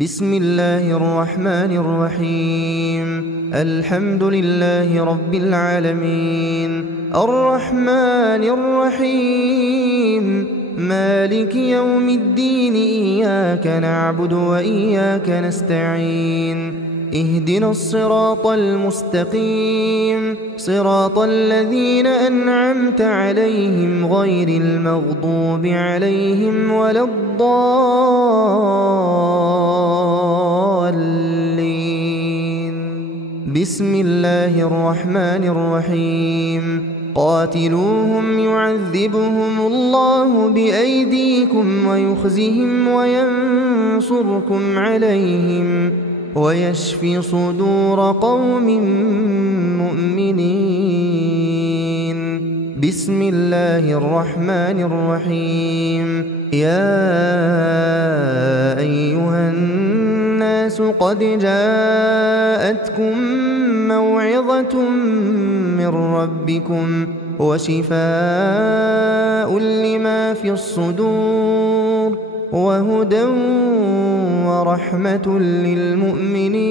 بسم الله الرحمن الرحيم. الحمد لله رب العالمين، الرحمن الرحيم، مالك يوم الدين. إياك نعبد وإياك نستعين، اهدنا الصراط المستقيم، صراط الذين أنعمت عليهم غير المغضوب عليهم ولا الضالين. بسم الله الرحمن الرحيم. قاتلوهم يعذبهم الله بأيديكم ويخزهم وينصركم عليهم ويشف صدور قوم مؤمنين. بسم الله الرحمن الرحيم. يا أيها الناس قد جاءتكم موعظة من ربكم وشفاء لما في الصدور وهدى ورحمة للمؤمنين.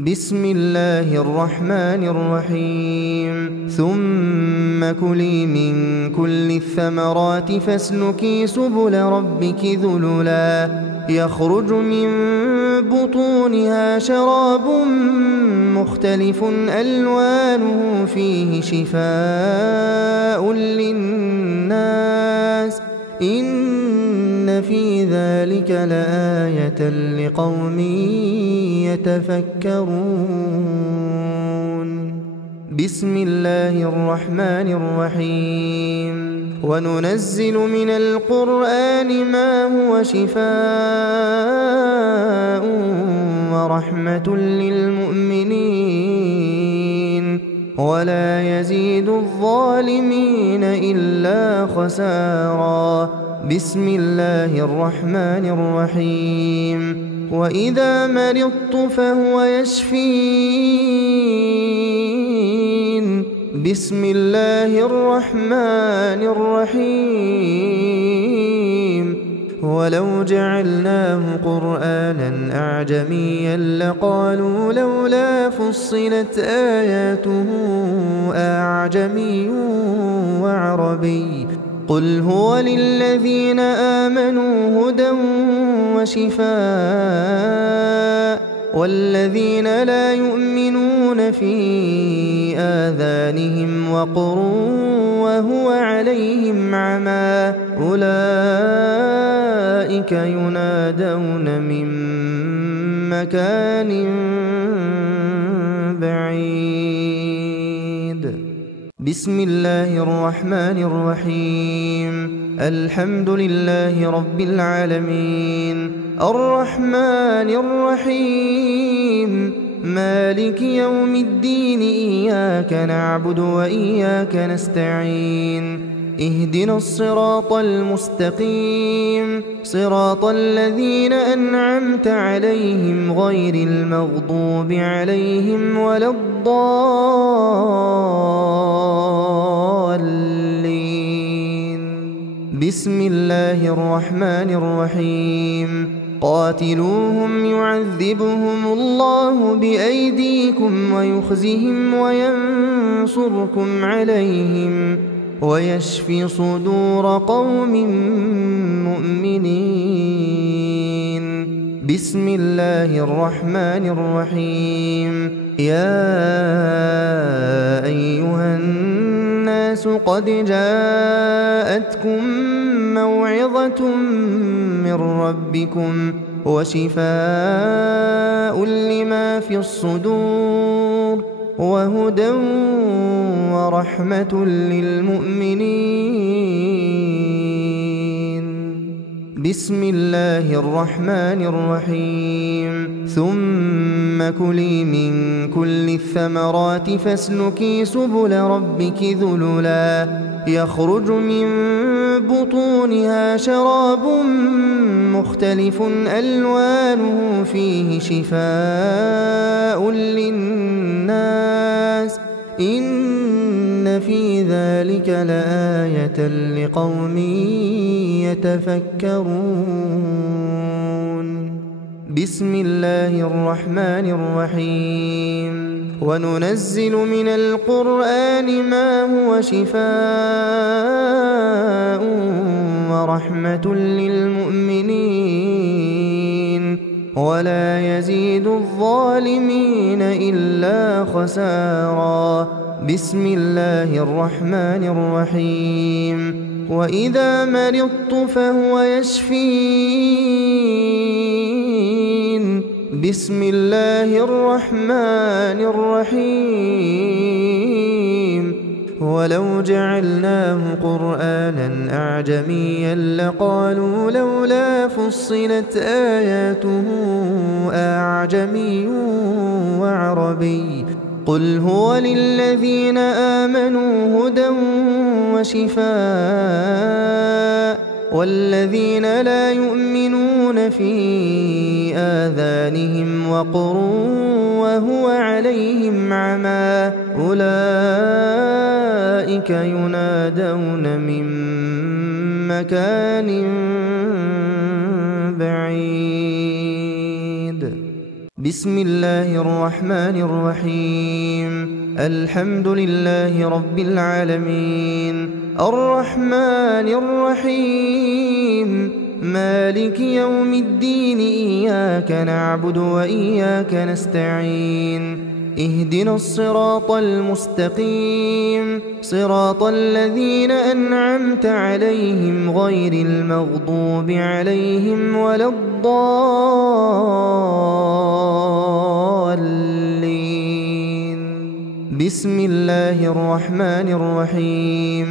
بسم الله الرحمن الرحيم. ثم كلي من كل الثمرات فاسلكي سبل ربك ذللا يخرج من بطونها شراب مختلف ألوانه فيه شفاء للناس، إن في ذلك لآية لقوم يتفكرون. بسم الله الرحمن الرحيم. وننزل من القرآن ما هو شفاء ورحمة للمؤمنين ولا يزيد الظالمين إلا خسارا. بسم الله الرحمن الرحيم. وإذا مرضت فهو يشفين. بسم الله الرحمن الرحيم. ولو جعلناه قرآنا أعجميا لقالوا لولا فصلت آياته أعجمي وعربي، قل هو للذين آمنوا هدى وشفاء، والذين لا يؤمنون في آذانهم وقر وهو عليهم عمى أولئك ينادون من مكان بعيد. بسم الله الرحمن الرحيم. الحمد لله رب العالمين، الرحمن الرحيم، مالك يوم الدين. إياك نعبد وإياك نستعين، اهدنا الصراط المستقيم، صراط الذين أنعمت عليهم غير المغضوب عليهم ولا الضالين. بسم الله الرحمن الرحيم. قاتلوهم يعذبهم الله بأيديكم ويخزهم وينصركم عليهم ويشف صدور قوم مؤمنين. بسم الله الرحمن الرحيم. يا أيها الناس قد جاءتكم موعظة من ربكم وشفاء لما في الصدور وهدى ورحمة للمؤمنين. بسم الله الرحمن الرحيم. ثم كلي من كل الثمرات فاسلكي سبل ربك ذللا يخرج من بطونها شراب مختلف ألوانه فيه شفاء للناس، إن في ذلك لآية لقوم يتفكرون. بسم الله الرحمن الرحيم. وننزل من القرآن ما هو شفاء ورحمة للمؤمنين ولا يزيد الظالمين إلا خسارا. بسم الله الرحمن الرحيم. وإذا مرضت فهو يشفين. بسم الله الرحمن الرحيم. ولو جعلناه قرآنا أعجميا لقالوا لولا فصلت آياته أعجمي وعربي قل هو للذين آمنوا هدى وشفاء والذين لا يؤمنون في آذانهم وقر وهو عليهم عمى أولئك ينادون من مكان بعيد. بسم الله الرحمن الرحيم. الحمد لله رب العالمين الرحمن الرحيم مالك يوم الدين إياك نعبد وإياك نستعين اهدنا الصراط المستقيم صراط الذين أنعمت عليهم غير المغضوب عليهم ولا الضالين. بسم الله الرحمن الرحيم.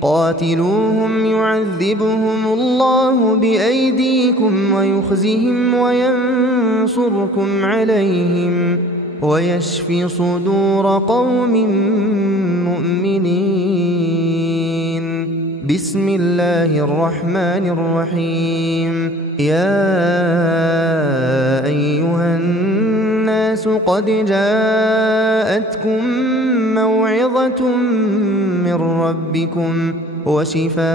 قاتلوهم يعذبهم الله بأيديكم ويخزهم وينصركم عليهم ويشفي صدور قوم مؤمنين. بسم الله الرحمن الرحيم. يا أيها الناس قد جاءتكم موعظة من ربكم وشفاء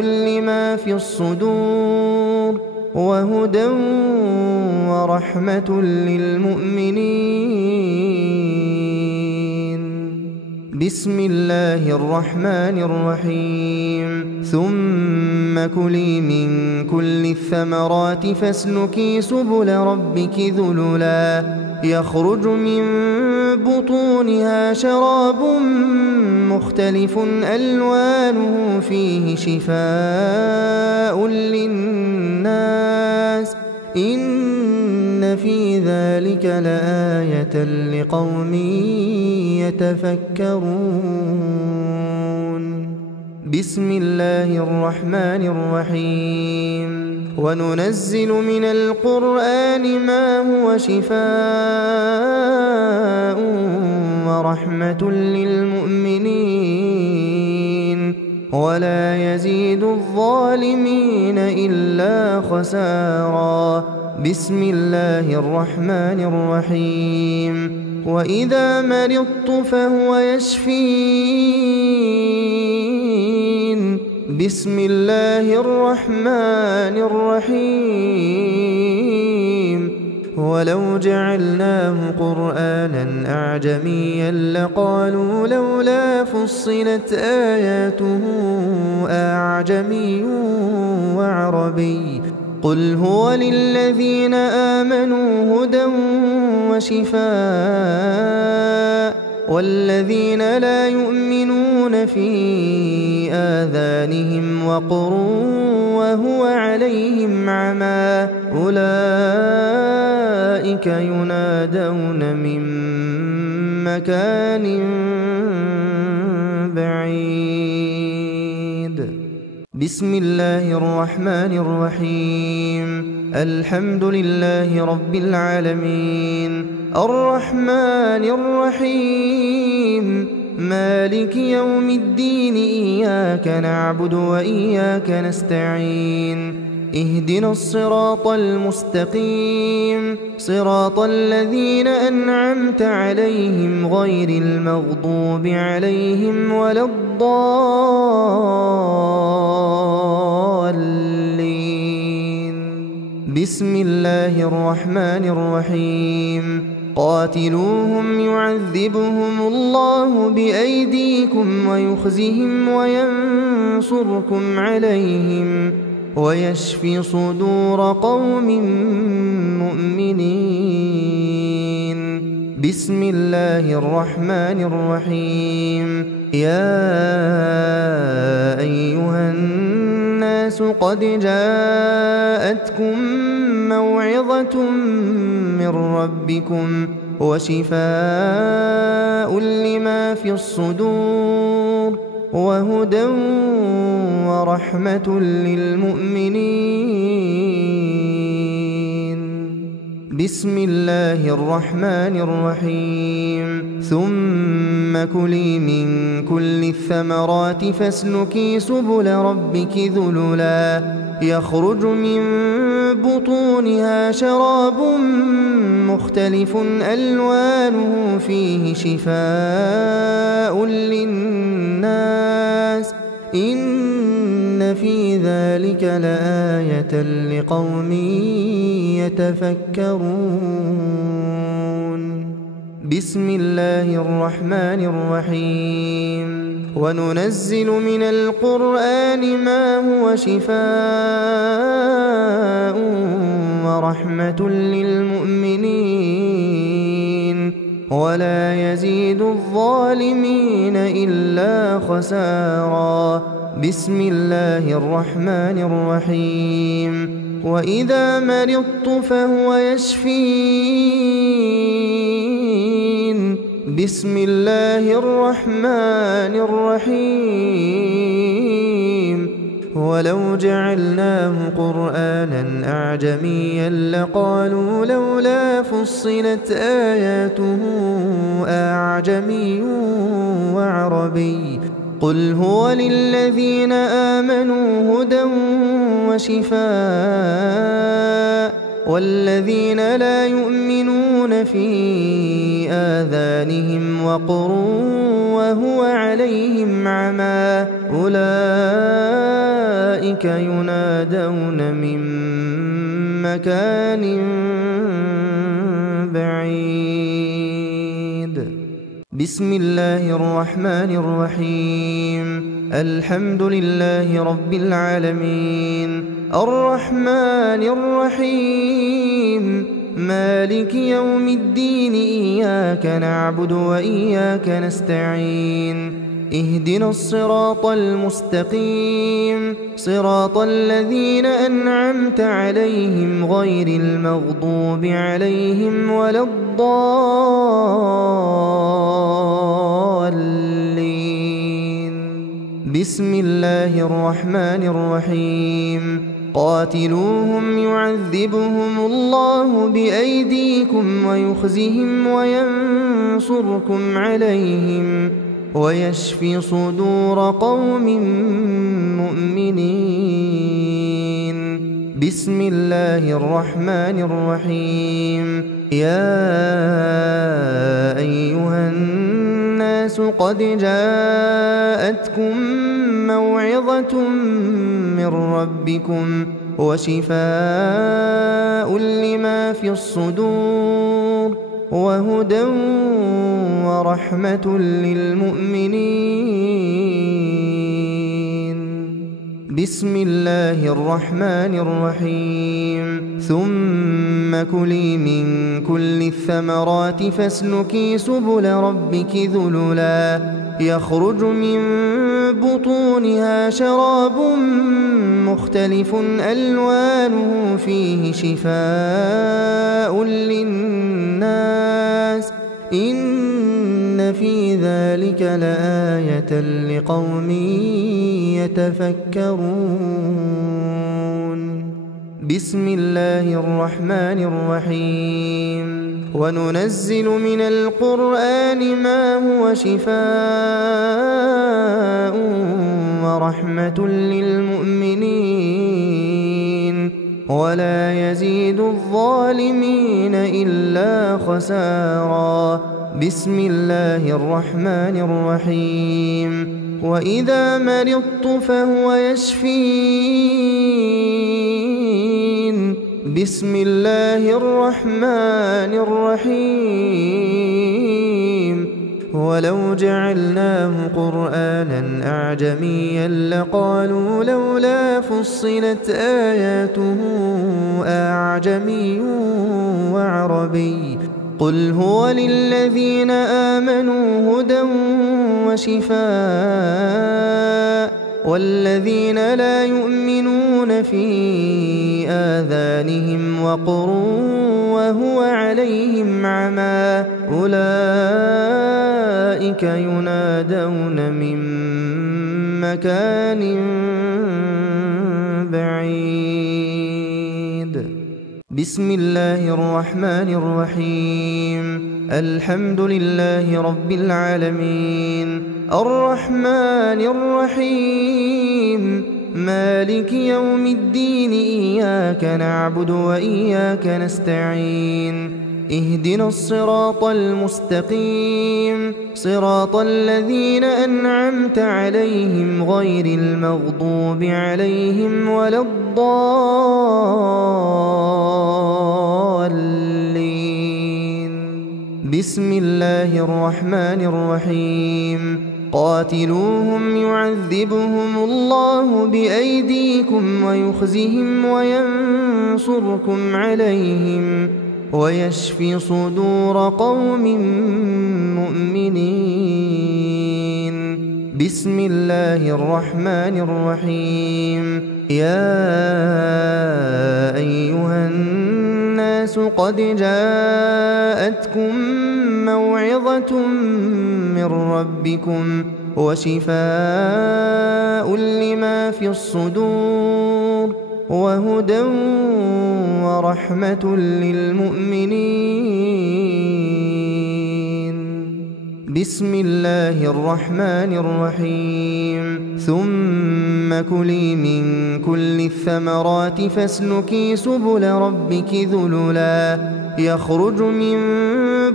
لما في الصدور وهدى ورحمة للمؤمنين. بسم الله الرحمن الرحيم. ثم كلي من كل الثمرات فاسلكي سبل ربك ذللا يخرج من بطونها شراب مختلف ألوانه فيه شفاء للناس إن في ذلك لآية لقوم يتفكرون. بسم الله الرحمن الرحيم. وننزل من القرآن ما هو شفاء ورحمة للمؤمنين ولا يزيد الظالمين إلا خسارا. بسم الله الرحمن الرحيم. وإذا مرضت فهو يشفين. بسم الله الرحمن الرحيم. ولو جعلناه قرآنا أعجميا لقالوا لولا فصلت آياته أعجمي وعربي قل هو للذين آمنوا هدى وشفاء والذين لا يؤمنون في آذانهم وقر وهو عليهم عمى أولئك ينادون من مكان بعيد. بسم الله الرحمن الرحيم. الحمد لله رب العالمين الرحمن الرحيم مالك يوم الدين إياك نعبد وإياك نستعين اهدنا الصراط المستقيم صراط الذين أنعمت عليهم غير المغضوب عليهم ولا الضالين. بسم الله الرحمن الرحيم. قاتلوهم يعذبهم الله بأيديكم ويخزهم وينصركم عليهم ويشفي صدور قوم مؤمنين. بسم الله الرحمن الرحيم. يا أيها الناس قد جاءتكم موعظة من ربكم وشفاء لما في الصدور وهدى ورحمة للمؤمنين. بسم الله الرحمن الرحيم. ثم كلي من كل الثمرات فاسلكي سبل ربك ذللا يخرج من بطونها شراب مختلف ألوانه فيه شفاء للناس إن في ذلك لآية لقوم يتفكرون. بسم الله الرحمن الرحيم. وننزل من القرآن ما هو شفاء ورحمة للمؤمنين ولا يزيد الظالمين إلا خسارا. بسم الله الرحمن الرحيم. وإذا مرضت فهو يشفين. بسم الله الرحمن الرحيم. ولو جعلناه قرآنا أعجميا لقالوا لولا فصلت آياته أعجمي وعربي قل هو للذين آمنوا هدى وشفاء والذين لا يؤمنون في آذانهم وقر وهو عليهم عمى أولئك ينادون من مكان بعيد. بسم الله الرحمن الرحيم. الحمد لله رب العالمين الرحمن الرحيم مالك يوم الدين إياك نعبد وإياك نستعين اهدنا الصراط المستقيم صراط الذين أنعمت عليهم غير المغضوب عليهم ولا الضالين. بسم الله الرحمن الرحيم. قاتلوهم يعذبهم الله بأيديكم ويخزهم وينصركم عليهم ويشفي صدور قوم مؤمنين. بسم الله الرحمن الرحيم. يا أيها الناس قد جاءتكم موعظة من ربكم وشفاء لما في الصدور وهدى ورحمة للمؤمنين. بسم الله الرحمن الرحيم. ثم كلي من كل الثمرات فاسلكي سبل ربك ذللا يخرج من بطونها شراب مختلف ألوانه فيه شفاء للناس إن في ذلك لآية لقوم يتفكرون. بسم الله الرحمن الرحيم. وننزل من القرآن ما هو شفاء ورحمة للمؤمنين ولا يزيد الظالمين إلا خسارا. بسم الله الرحمن الرحيم. وإذا مرضت فهو يشفين. بسم الله الرحمن الرحيم. ولو جعلناه قرآنا أعجميا لقالوا لولا فصلت آياته أعجمي وعربي. قل هو للذين آمنوا هدى وشفاء، والذين لا يؤمنون في آذانهم وقر وهو عليهم عمى أولئك ينادون من مكان بعيد. بسم الله الرحمن الرحيم. الحمد لله رب العالمين الرحمن الرحيم مالك يوم الدين. إياك نعبد وإياك نستعين. اهدنا الصراط المستقيم صراط الذين أنعمت عليهم غير المغضوب عليهم ولا الضالين. بسم الله الرحمن الرحيم. قاتلوهم يعذبهم الله بأيديكم ويخزهم وينصركم عليهم ويشفي صدور قوم مؤمنين. بسم الله الرحمن الرحيم. يا أيها الناس قد جاءتكم موعظة من ربكم وشفاء لما في الصدور وهدى ورحمة للمؤمنين. بسم الله الرحمن الرحيم. ثم كلي من كل الثمرات فاسلكي سبل ربك ذللا يخرج من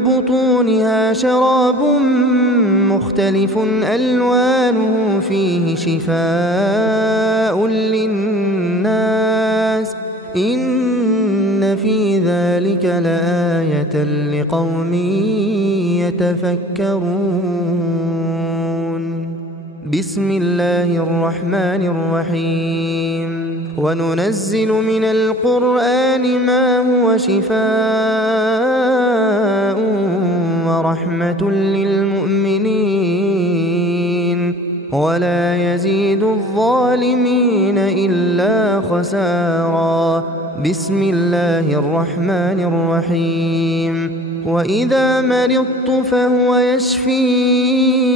بطونها شراب مختلف ألوانه فيه شفاء للناس إن في ذلك لآية لقوم يتفكرون. بسم الله الرحمن الرحيم. وننزل من القرآن ما هو شفاء ورحمة للمؤمنين ولا يزيد الظالمين إلا خسارا. بسم الله الرحمن الرحيم. وإذا مرضت فهو يشفين.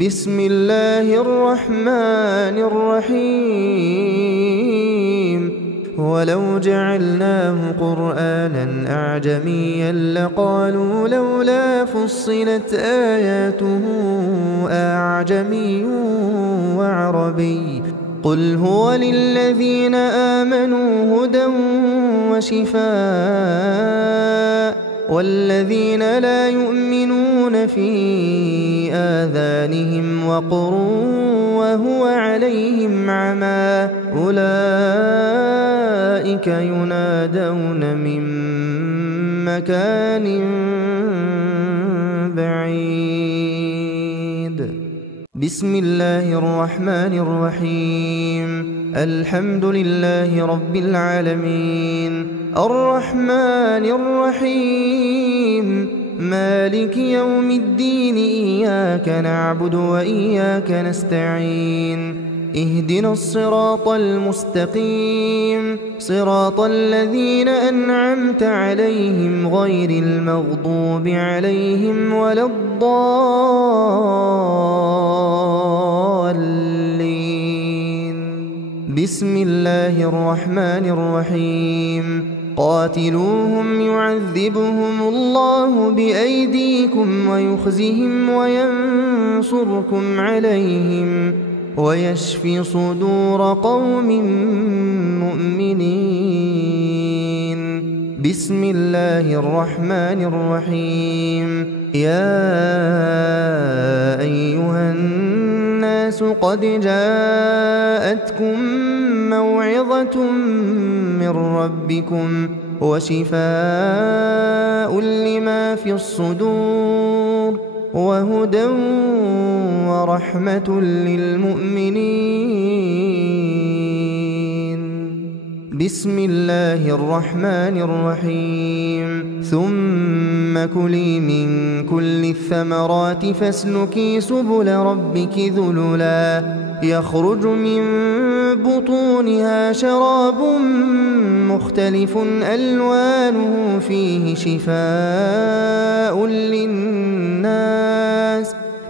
بسم الله الرحمن الرحيم. ولو جعلناه قرآنا أعجميا لقالوا لولا فصلت آياته أعجمي وعربي. قل هو للذين آمنوا هدى وشفاء، والذين لا يؤمنون في آذانهم وقر وهو عليهم عمى أولئك ينادون من مكان بعيد. بسم الله الرحمن الرحيم. الحمد لله رب العالمين الرحمن الرحيم مالك يوم الدين. إياك نعبد وإياك نستعين. اهدنا الصراط المستقيم صراط الذين أنعمت عليهم غير المغضوب عليهم ولا الضالين. بسم الله الرحمن الرحيم. قاتلوهم يعذبهم الله بأيديكم ويخزهم وينصركم عليهم ويشفي صدور قوم مؤمنين. بسم الله الرحمن الرحيم. يا أيها الناس قد جاءتكم موعظة من ربكم وشفاء لما في الصدور وهدى ورحمة للمؤمنين. بسم الله الرحمن الرحيم. ثم كلي من كل الثمرات فاسلكي سبل ربك ذللا يخرج من بطونها شراب مختلف ألوانه فيه شفاء للناس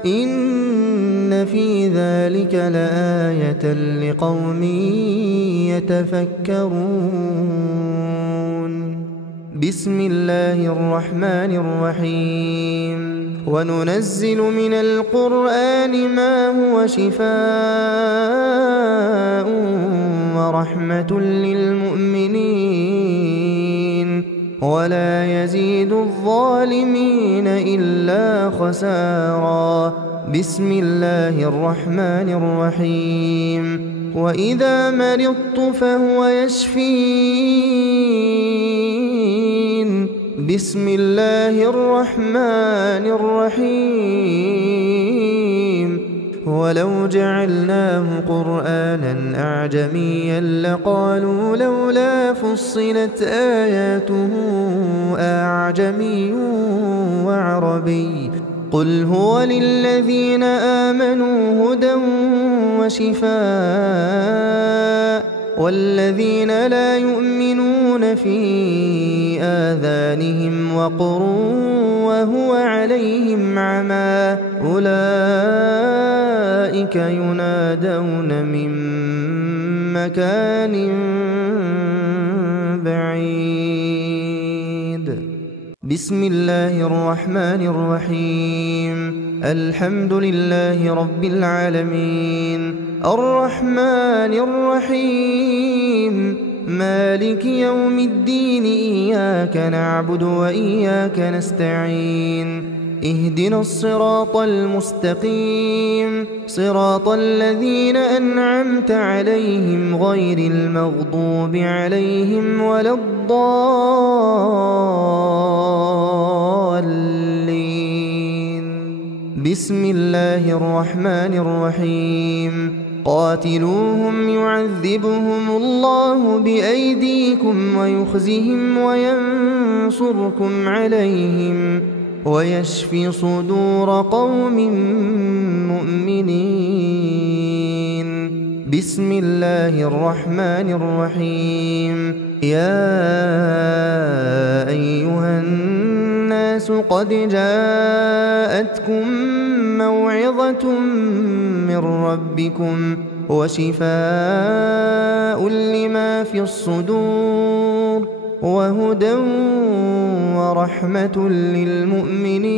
إن في ذلك لآية لقوم يتفكرون. بسم الله الرحمن الرحيم. وننزل من القرآن ما هو شفاء ورحمة للمؤمنين ولا يزيد الظالمين إلا خسارا. بسم الله الرحمن الرحيم. وإذا مرضت فهو يشفين. بسم الله الرحمن الرحيم. ولو جعلناه قرآنا أعجميا لقالوا لولا فصلت آياته أعجمي وعربي قل هو للذين آمنوا هدى وشفاء والذين لا يؤمنون في آذانهم وقر وهو عليهم عمى أولئك ينادون من مكان بعيد. بسم الله الرحمن الرحيم. الحمد لله رب العالمين الرحمن الرحيم مالك يوم الدين إياك نعبد وإياك نستعين اهدنا الصراط المستقيم صراط الذين أنعمت عليهم غير المغضوب عليهم ولا الضالين. بسم الله الرحمن الرحيم. قاتلوهم يعذبهم الله بأيديكم ويخزهم وينصركم عليهم ويشفي صدور قوم مؤمنين. بسم الله الرحمن الرحيم. يا أيها الناس قد جاءتكم موعظة من ربكم وشفاء لما في الصدور وهدى ورحمة للمؤمنين.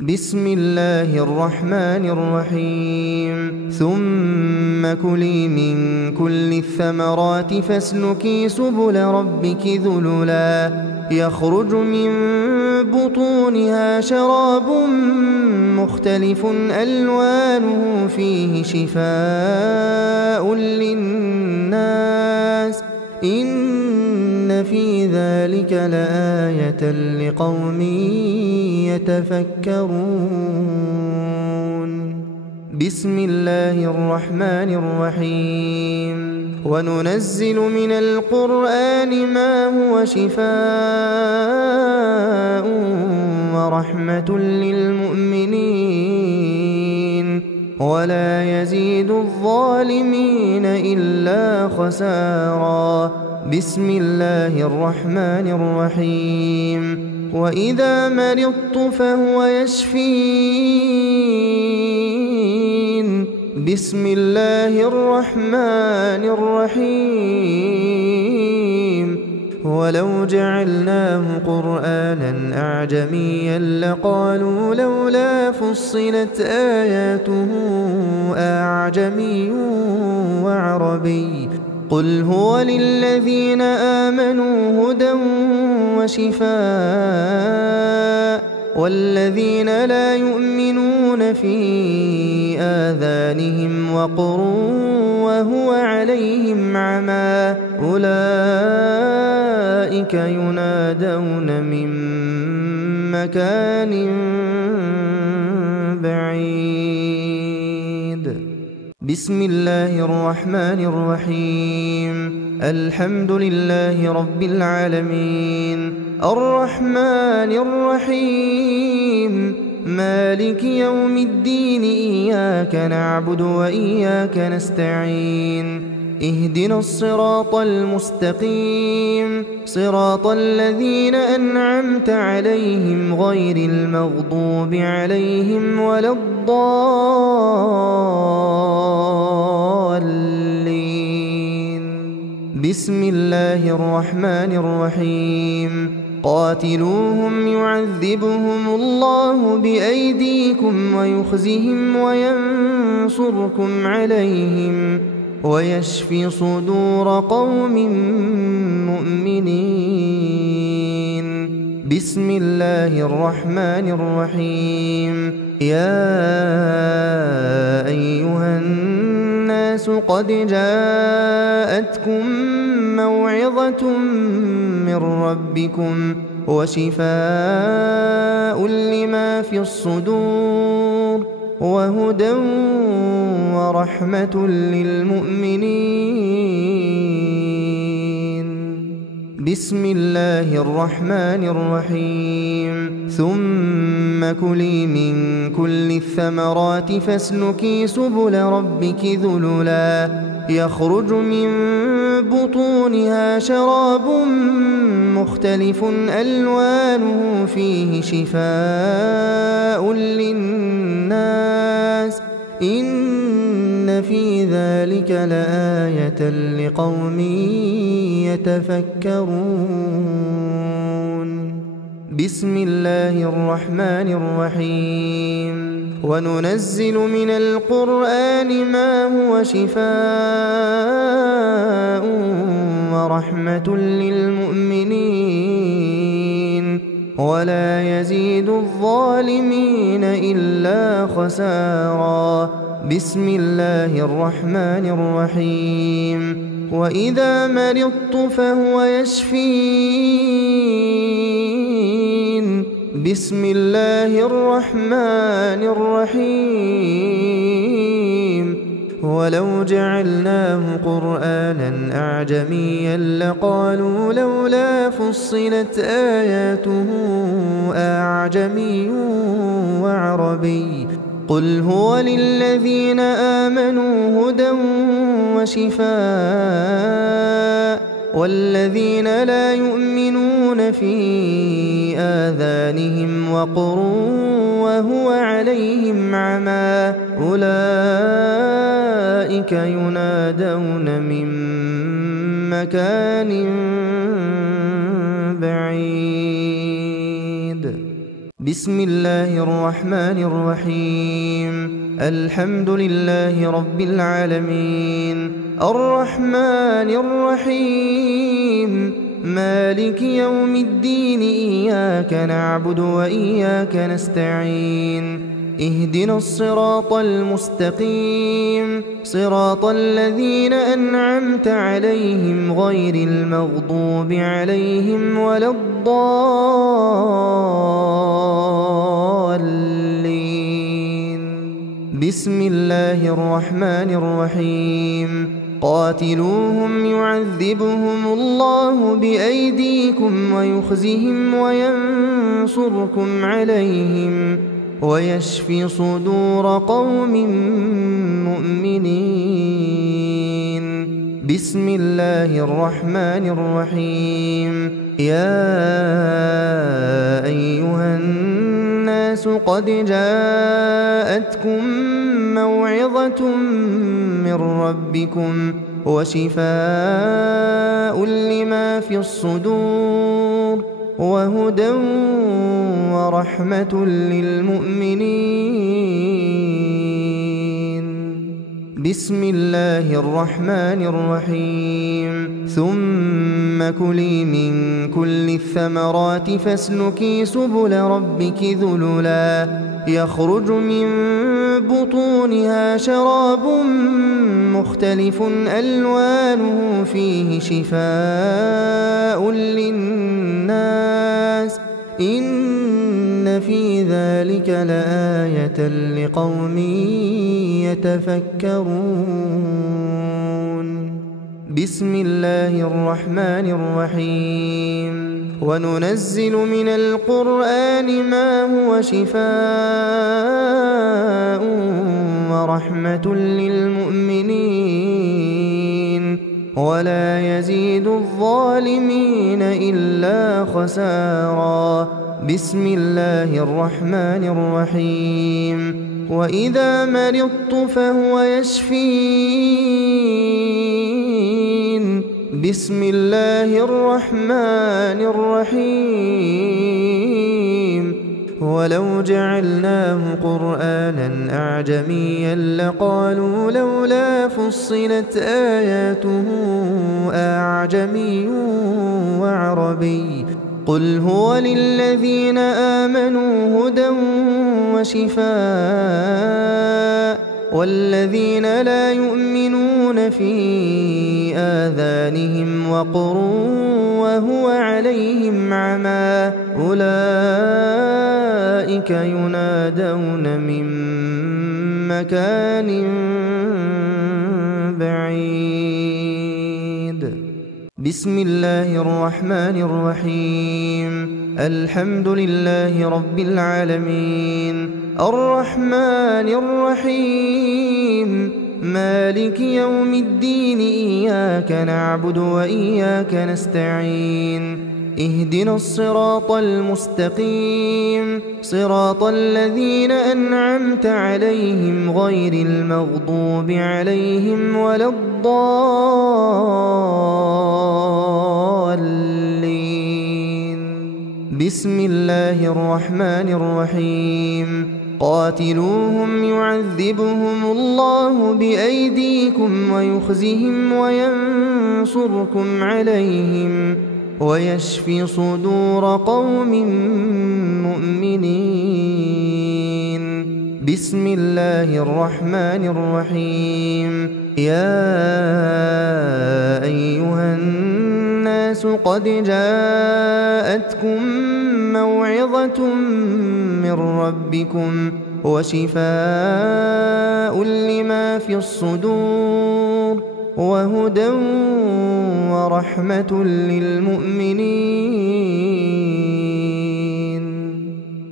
بسم الله الرحمن الرحيم. ثم كلي من كل الثمرات فاسلكي سبل ربك ذللا يخرج من بطونها شراب مختلف ألوانه فيه شفاء للناس إن في ذلك لآية لقوم يتفكرون. بسم الله الرحمن الرحيم. وننزل من القرآن ما هو شفاء ورحمة للمؤمنين ولا يزيد الظالمين إلا خسارا. بسم الله الرحمن الرحيم. وإذا مرضت فهو يشفين. بسم الله الرحمن الرحيم. ولو جعلناه قرآنا أعجميا لقالوا لولا فصلت آياته أعجمي وعربي قل هو للذين آمنوا هدى وشفاء والذين لا يؤمنون في آذانهم وقر وهو عليهم عمى أولئك ينادون من مكان بعيد. بسم الله الرحمن الرحيم الحمد لله رب العالمين الرحمن الرحيم مالك يوم الدين إياك نعبد وإياك نستعين اهدنا الصراط المستقيم صراط الذين أنعمت عليهم غير المغضوب عليهم ولا الضالين. بسم الله الرحمن الرحيم قاتلوهم يعذبهم الله بأيديكم ويخزهم وينصركم عليهم ويشفي صدور قوم مؤمنين. بسم الله الرحمن الرحيم يا أيها الناس قد جاءتكم موعظة من ربكم وشفاء لما في الصدور وهدى ورحمة للمؤمنين. بسم الله الرحمن الرحيم ثم كلي من كل الثمرات فاسلكي سبل ربك ذللا يخرج من بطونها شراب مختلف ألوانه فيه شفاء للناس إن في ذلك لآية لقوم يتفكرون. بسم الله الرحمن الرحيم وننزل من القرآن ما هو شفاء ورحمة للمؤمنين ولا يزيد الظالمين إلا خسارا. بسم الله الرحمن الرحيم وإذا مرضت فهو يشفين. بسم الله الرحمن الرحيم ولو جعلناه قرآنا أعجميا لقالوا لولا فصلت آياته أعجمي وعربي قل هو للذين آمنوا هدى وشفاء والذين لا يؤمنون في آذانهم وقر وهو عليهم عمى أولئك ينادون من مكان بعيد. بسم الله الرحمن الرحيم الحمد لله رب العالمين الرحمن الرحيم مالك يوم الدين إياك نعبد وإياك نستعين اهدنا الصراط المستقيم صراط الذين أنعمت عليهم غير المغضوب عليهم ولا الضالين. بسم الله الرحمن الرحيم قاتلوهم يعذبهم الله بأيديكم ويخزهم وينصركم عليهم ويشفي صدور قوم مؤمنين. بسم الله الرحمن الرحيم يا أيها الناس قد جاءتكم موعظة من ربكم وشفاء لما في الصدور وهدى ورحمة للمؤمنين. بسم الله الرحمن الرحيم ثم كلي من كل الثمرات فاسلكي سبل ربك ذللا يخرج من بطونها شراب مختلف ألوانه فيه شفاء للناس إن في ذلك لآية لقوم يتفكرون. بسم الله الرحمن الرحيم وننزل من القرآن ما هو شفاء ورحمة للمؤمنين ولا يزيد الظالمين إلا خسارا. بسم الله الرحمن الرحيم وإذا مرضت فهو يشفين. بسم الله الرحمن الرحيم ولو جعلناه قرآنا أعجميا لقالوا لولا فصلت آياته أعجمي وعربي قل هو للذين آمنوا هدى وشفاء والذين لا يؤمنون في آذانهم وقر وهو عليهم عمى أولئك ينادون من مكان بعيد. بسم الله الرحمن الرحيم الحمد لله رب العالمين الرحمن الرحيم مالك يوم الدين إياك نعبد وإياك نستعين اهدنا الصراط المستقيم صراط الذين أنعمت عليهم غير المغضوب عليهم ولا الضالين. بسم الله الرحمن الرحيم قاتلوهم يعذبهم الله بأيديكم ويخزهم وينصركم عليهم ويشفي صدور قوم مؤمنين. بسم الله الرحمن الرحيم يا أيها الناس قد جاءتكم موعظة من ربكم وشفاء لما في الصدور وهدى ورحمة للمؤمنين.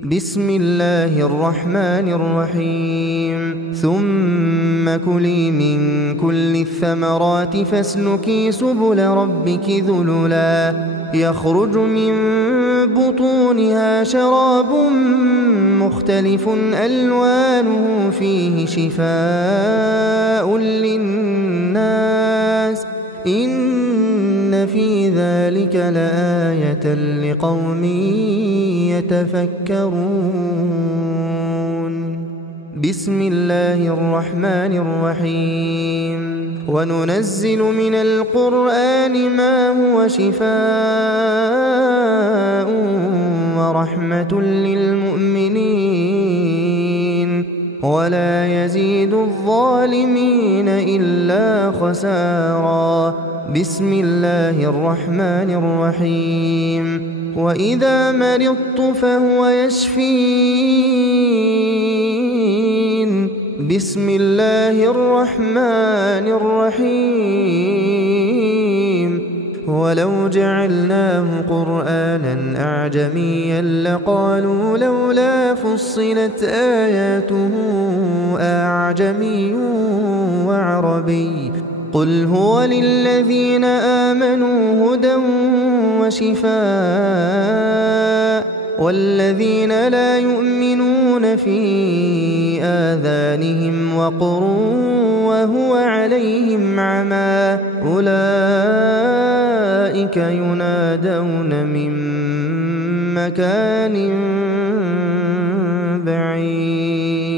بسم الله الرحمن الرحيم ثم كلي من كل الثمرات فاسلكي سبل ربك ذللا يخرج من بطونها شراب مختلف ألوانه فيه شفاء للناس إن في ذلك لآية لقوم يتفكرون. بسم الله الرحمن الرحيم وننزل من القرآن ما هو شفاء ورحمة للمؤمنين ولا يزيد الظالمين إلا خسارا. بسم الله الرحمن الرحيم وإذا مرضت فهو يشفين. بسم الله الرحمن الرحيم ولو جعلناه قرآنا أعجميا لقالوا لولا فصلت آياته أعجمي وعربي قل هو للذين آمنوا هدى وشفاء والذين لا يؤمنون في آذانهم وقر وهو عليهم عمى أولئك ينادون من مكان بعيد.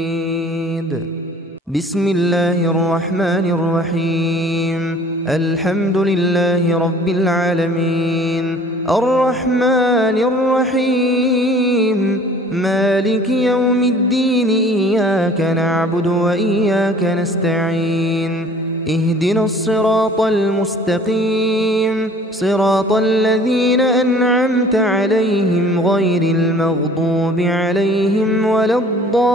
بسم الله الرحمن الرحيم. الحمد لله رب العالمين، الرحمن الرحيم، مالك يوم الدين، إياك نعبد وإياك نستعين، اهدنا الصراط المستقيم، صراط الذين أنعمت عليهم غير المغضوب عليهم ولا الضالين.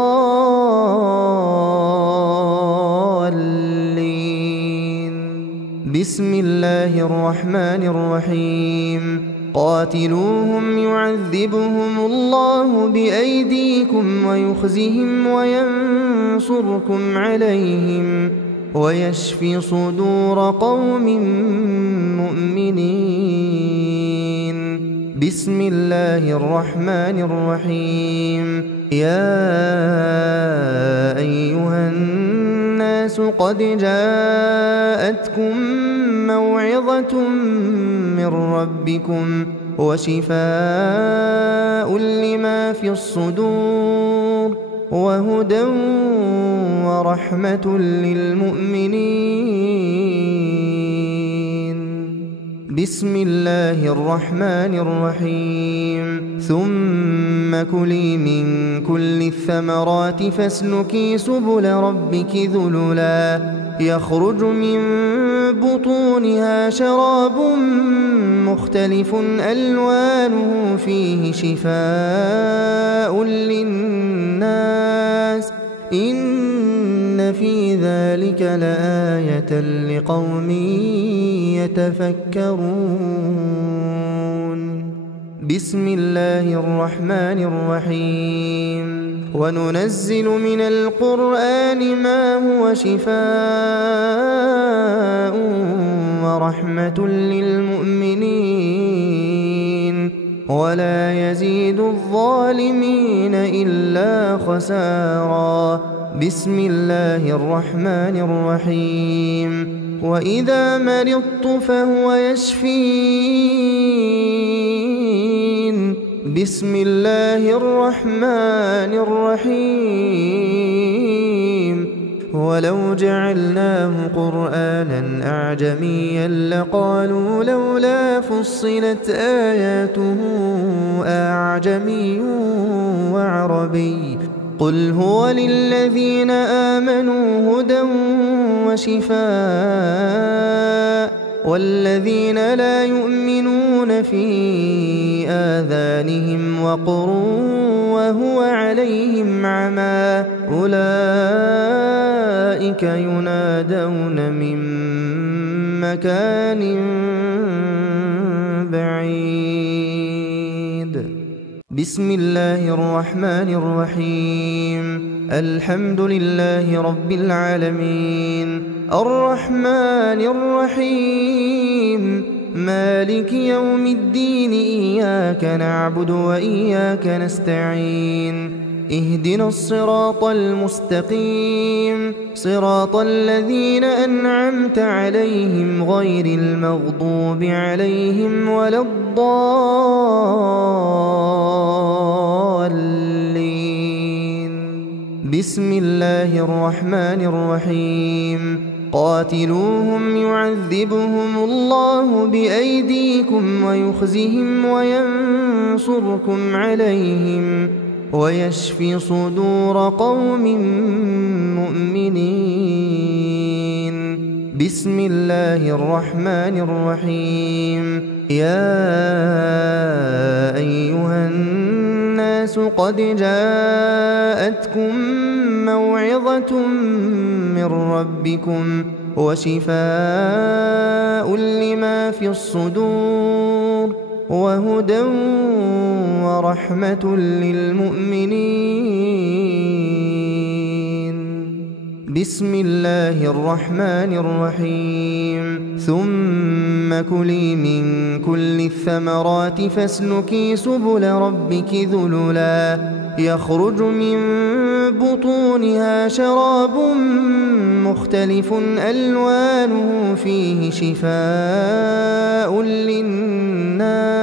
بسم الله الرحمن الرحيم. قاتلوهم يعذبهم الله بأيديكم ويخزهم وينصركم عليهم ويشفي صدور قوم مؤمنين. بسم الله الرحمن الرحيم. يا أيها الناس قد جاءتكم موعظة من ربكم وشفاء لما في الصدور وهدى ورحمة للمؤمنين. بسم الله الرحمن الرحيم. ثم كلي من كل الثمرات فاسلكي سبل ربك ذللا يخرج من بطونها شراب مختلف ألوانه فيه شفاء للناس، إن في ذلك لآية لقوم يتفكرون. بسم الله الرحمن الرحيم. وننزل من القرآن ما هو شفاء ورحمة للمؤمنين ولا يزيد الظالمين إلا خسارا. بسم الله الرحمن الرحيم. وإذا مرضت فهو يشفين. بسم الله الرحمن الرحيم. ولو جعلناه قرآنا أعجميا لقالوا لولا فصلت آياته أعجمي وعربي، قل هو للذين آمنوا هدى وشفاء، والذين لا يؤمنون في آذانهم وقر وهو عليهم عمى أولئك ينادون من مكان بعيد. بسم الله الرحمن الرحيم. الحمد لله رب العالمين، الرحمن الرحيم، مالك يوم الدين، إياك نعبد وإياك نستعين، اهدنا الصراط المستقيم، صراط الذين أنعمت عليهم غير المغضوب عليهم ولا الضالين. بسم الله الرحمن الرحيم. قاتلوهم يعذبهم الله بأيديكم ويخزهم وينصركم عليهم ويشفي صدور قوم مؤمنين. بسم الله الرحمن الرحيم. يا أيها الناس قد جاءتكم موعظة من ربكم وشفاء لما في الصدور وهدى ورحمة للمؤمنين. بسم الله الرحمن الرحيم ثم كلي من كل الثمرات فاسلكي سبل ربك ذللا يخرج من بطونها شراب مختلف ألوانه فيه شفاء للناس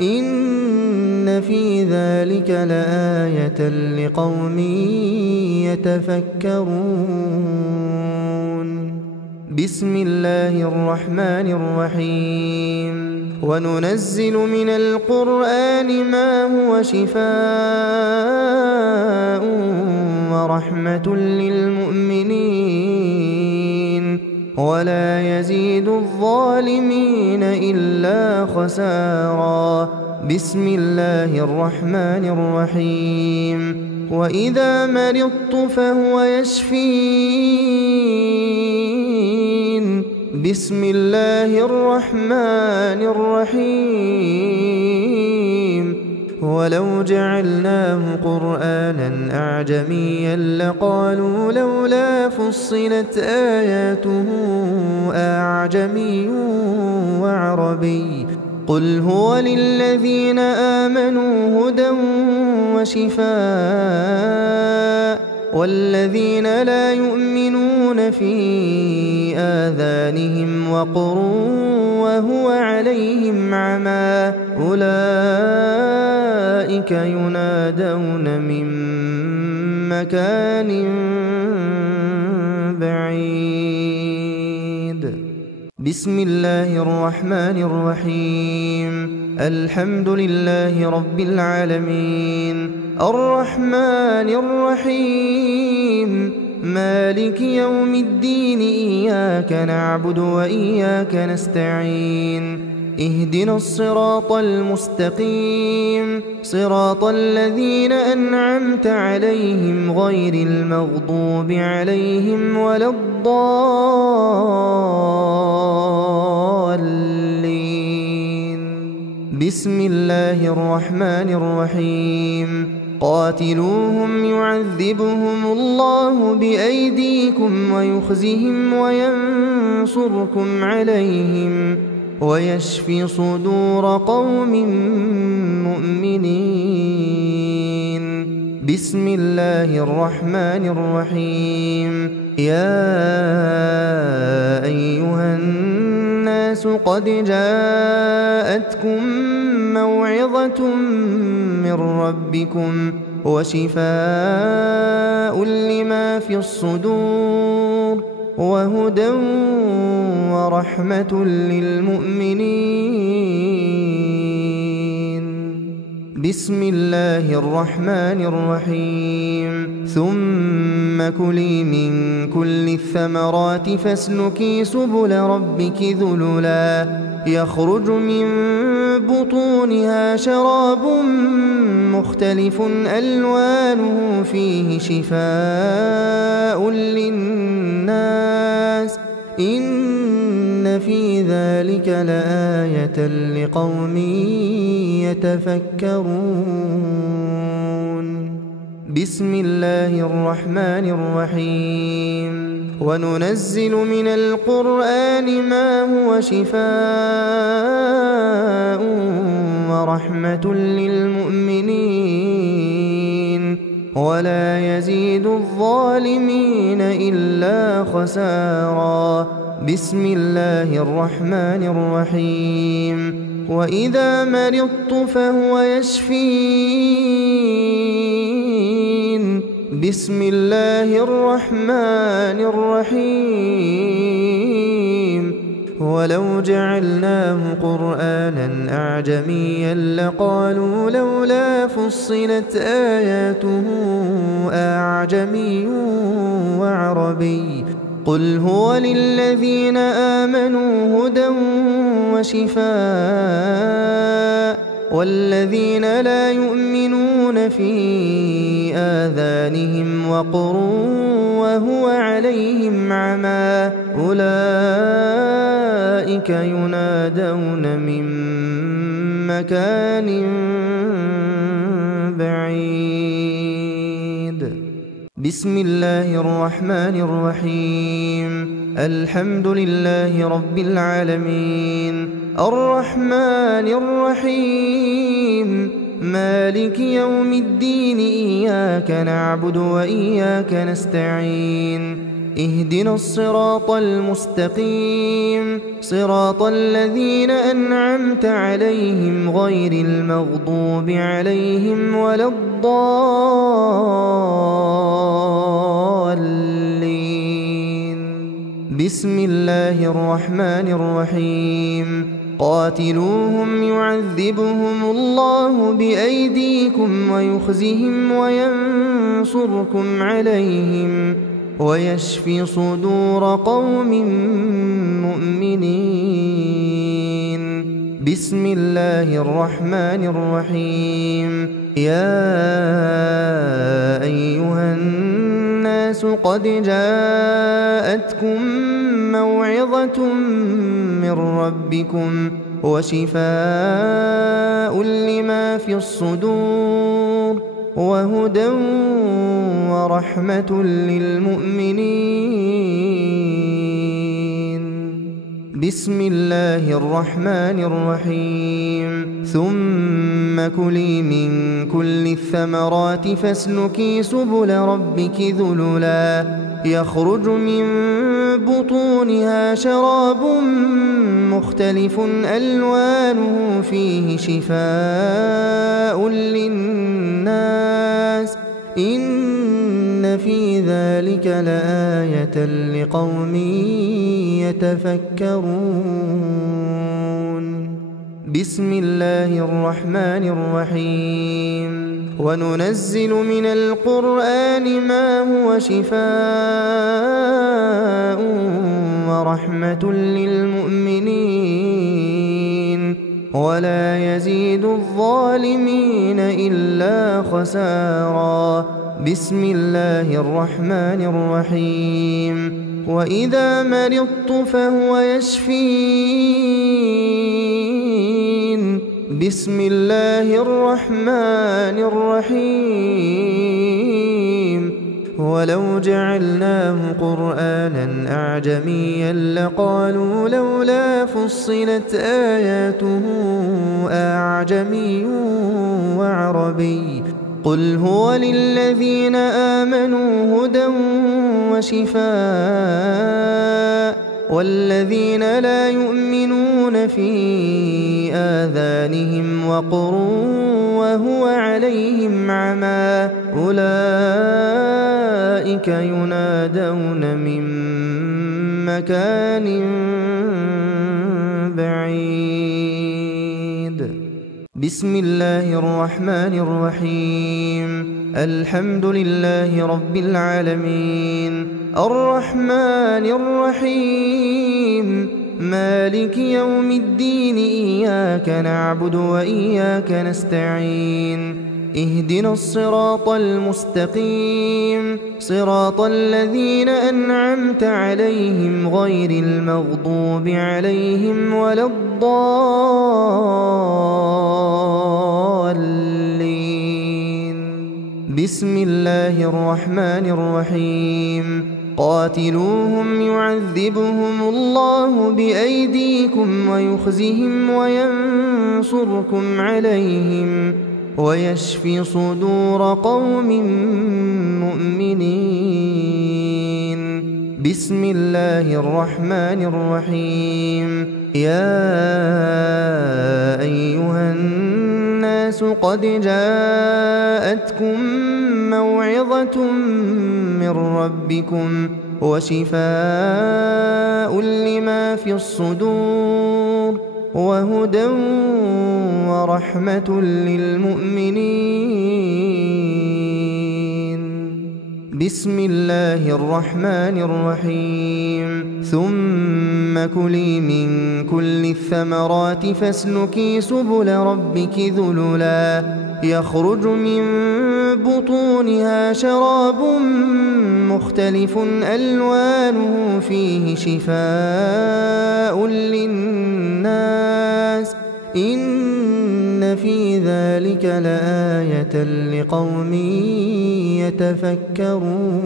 إن في ذلك لآية لقوم يتفكرون بسم الله الرحمن الرحيم وننزل من القرآن ما هو شفاء ورحمة للمؤمنين ولا يزيد الظالمين إلا خسارا بسم الله الرحمن الرحيم وإذا مرضت فهو يشفين بسم الله الرحمن الرحيم ولو جعلناه قرآنا أعجميا لقالوا لولا فصلت آياته أعجمي وعربي قل هو للذين آمنوا هدى وشفاء والذين لا يؤمنون في آذانهم وقر وهو عليهم عمى أولئك ينادون من مكان بعيد بسم الله الرحمن الرحيم الحمد لله رب العالمين الرحمن الرحيم مالك يوم الدين إياك نعبد وإياك نستعين اهدنا الصراط المستقيم صراط الذين أنعمت عليهم غير المغضوب عليهم ولا الضالين بسم الله الرحمن الرحيم قاتلوهم يعذبهم الله بأيديكم ويخزهم وينصركم عليهم ويشفي صدور قوم مؤمنين بسم الله الرحمن الرحيم يا أيها الناس قد جاءتكم موعظة من ربكم وشفاء لما في الصدور وهدى ورحمة للمؤمنين بسم الله الرحمن الرحيم ثم كلي من كل الثمرات فاسلكي سبل ربك ذللا يخرج من بطونها شراب مختلف ألوانه فيه شفاء للناس إن في ذلك لآية لقوم يتفكرون بسم الله الرحمن الرحيم وننزل من القرآن ما هو شفاء ورحمة للمؤمنين ولا يزيد الظالمين إلا خسارا بسم الله الرحمن الرحيم وإذا مرضت فهو يشفين بسم الله الرحمن الرحيم ولو جعلناه قرآنا أعجميا لقالوا لولا فصلت آياته أعجمي وعربي قل هو للذين آمنوا هدى وشفاء والذين لا يؤمنون في آذانهم وقر وهو عليهم عمى أولئك ينادون من مكان بعيد بسم الله الرحمن الرحيم الحمد لله رب العالمين الرحمن الرحيم مالك يوم الدين إياك نعبد وإياك نستعين اهدنا الصراط المستقيم صراط الذين أنعمت عليهم غير المغضوب عليهم ولا الضالين. بسم الله الرحمن الرحيم قاتلوهم يعذبهم الله بأيديكم ويخزهم وينصركم عليهم ويشفي صدور قوم مؤمنين. بسم الله الرحمن الرحيم يا أيها الناس قد جاءتكم موعظة من ربكم وشفاء لما في الصدور وهدى ورحمة للمؤمنين. بسم الله الرحمن الرحيم ثم كلي من كل الثمرات فاسلكي سبل ربك ذللا يخرج من بطونها شراب مختلف ألوانه فيه شفاء للناس إن في ذلك لآية لقوم يتفكرون. بسم الله الرحمن الرحيم وننزل من القرآن ما هو شفاء ورحمة للمؤمنين ولا يزيد الظالمين إلا خسارا. بسم الله الرحمن الرحيم وإذا مرضت فهو يشفين. بسم الله الرحمن الرحيم ولو جعلناه قرآنا أعجميا لقالوا لولا فصلت آياته أعجمي وعربي قل هو للذين آمنوا هدى وشفاء والذين لا يؤمنون في آذانهم وقر وهو عليهم عمى أولئك ينادون من مكان بعيد. بسم الله الرحمن الرحيم الحمد لله رب العالمين الرحمن الرحيم مالك يوم الدين إياك نعبد وإياك نستعين اهدنا الصراط المستقيم صراط الذين أنعمت عليهم غير المغضوب عليهم ولا الضالين. بسم الله الرحمن الرحيم قاتلوهم يعذبهم الله بأيديكم ويخزهم وينصركم عليهم ويشفي صدور قوم مؤمنين. بسم الله الرحمن الرحيم يا أيها الناس قد جاءتكم موعظة من ربكم وشفاء لما في الصدور وهدى ورحمة للمؤمنين. بسم الله الرحمن الرحيم ثم كلي من كل الثمرات فاسلكي سبل ربك ذللا يخرج من بطونها شراب مختلف ألوانه فيه شفاء للناس إن في ذلك لآية لقوم يتفكرون.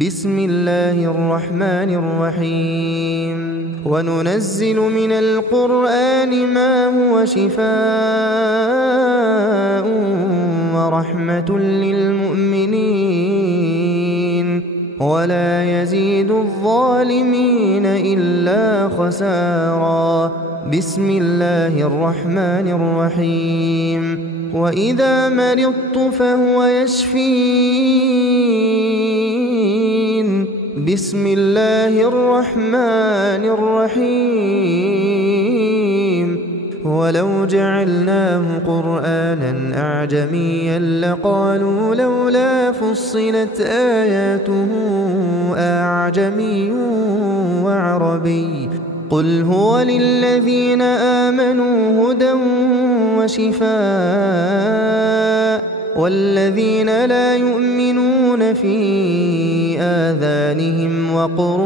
بسم الله الرحمن الرحيم. وننزل من القرآن ما هو شفاء ورحمة للمؤمنين ولا يزيد الظالمين إلا خسارا. بسم الله الرحمن الرحيم. وإذا مرضت فهو يشفين. بسم الله الرحمن الرحيم. ولو جعلناه قرآنا أعجميا لقالوا لولا فصلت آياته أعجمي وعربي قل هو للذين آمنوا هدى وشفاء والذين لا يؤمنون في آذانهم وقر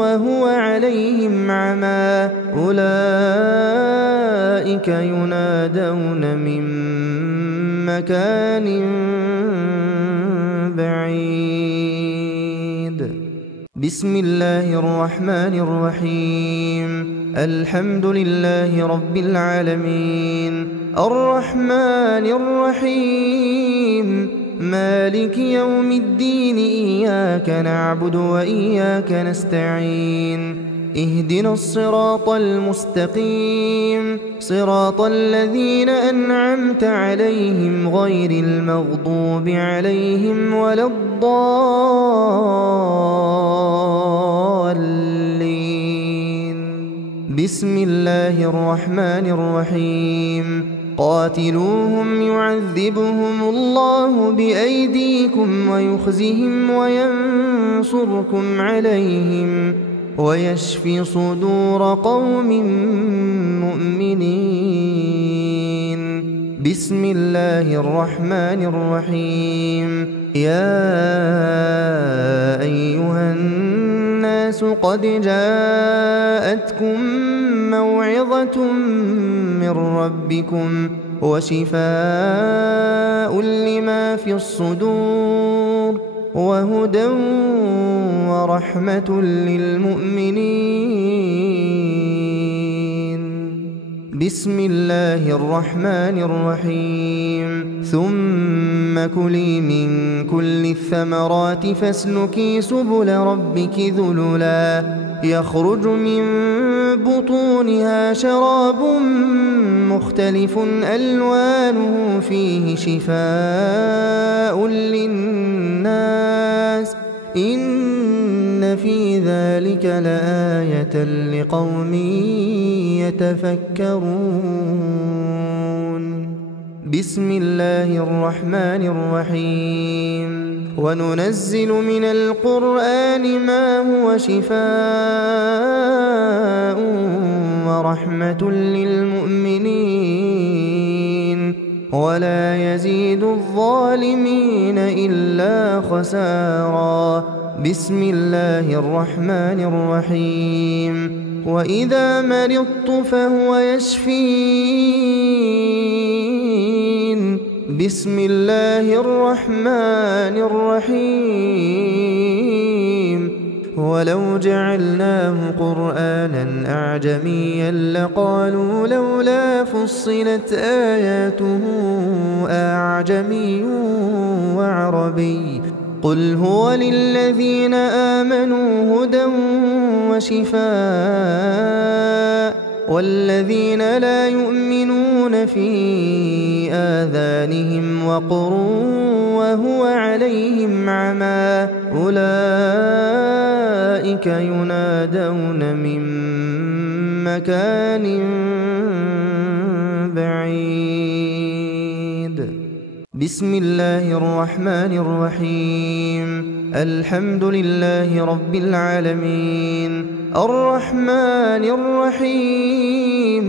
وهو عليهم عمى أولئك ينادون من مكان بعيد. بسم الله الرحمن الرحيم. الحمد لله رب العالمين الرحمن الرحيم مالك يوم الدين إياك نعبد وإياك نستعين اهدنا الصراط المستقيم صراط الذين أنعمت عليهم غير المغضوب عليهم ولا الضالين. بسم الله الرحمن الرحيم. قاتلوهم يعذبهم الله بأيديكم ويخزهم وينصركم عليهم ويشفي صدور قوم مؤمنين. بسم الله الرحمن الرحيم. يا أيها الناس قد جاءتكم موعظة من ربكم وشفاء لما في الصدور وهدى ورحمة للمؤمنين. بسم الله الرحمن الرحيم. ثم كلي من كل الثمرات فاسلكي سبل ربك ذللا يخرج من بطونها شراب مختلف ألوانه فيه شفاء للناس إن في ذلك لآية لقوم يتفكرون. بسم الله الرحمن الرحيم. وننزل من القرآن ما هو شفاء ورحمة للمؤمنين ولا يزيد الظالمين إلا خسارا. بسم الله الرحمن الرحيم. وإذا مرضت فهو يشفين. بسم الله الرحمن الرحيم. ولو جعلناه قرآنا أعجميا لقالوا لولا فصلت آياته أعجمي وعربي قل هو للذين آمنوا هدى وشفاء والذين لا يؤمنون في آذانهم وقر وهو عليهم عمى أولئك ينادون من مكان بعيد. بسم الله الرحمن الرحيم. الحمد لله رب العالمين الرحمن الرحيم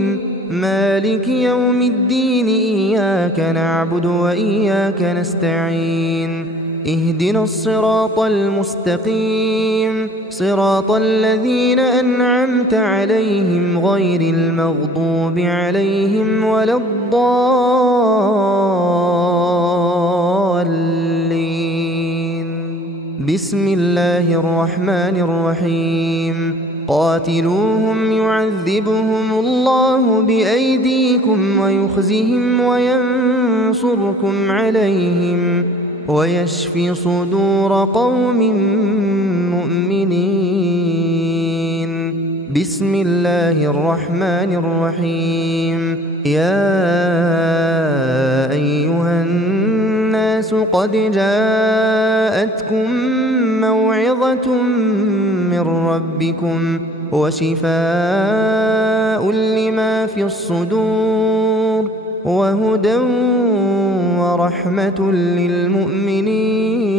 مالك يوم الدين إياك نعبد وإياك نستعين اهدنا الصراط المستقيم صراط الذين أنعمت عليهم غير المغضوب عليهم ولا الضالين. بسم الله الرحمن الرحيم. قاتلوهم يعذبهم الله بأيديكم ويخزهم وينصركم عليهم ويشف صدور قوم مؤمنين. بسم الله الرحمن الرحيم. يا أيها الناس قد جاءتكم موعظة من ربكم وشفاء لما في الصدور وهدى ورحمة للمؤمنين.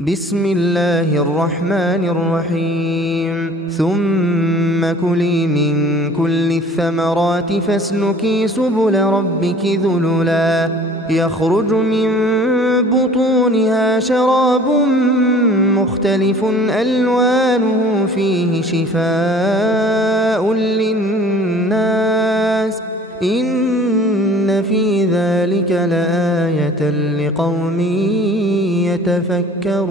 بسم الله الرحمن الرحيم. ثم كلي من كل الثمرات فاسلكي سبل ربك ذللا يخرج من بطونها شراب مختلف ألوانه فيه شفاء للناس إن في ذلك لآية لقوم يتفكرون.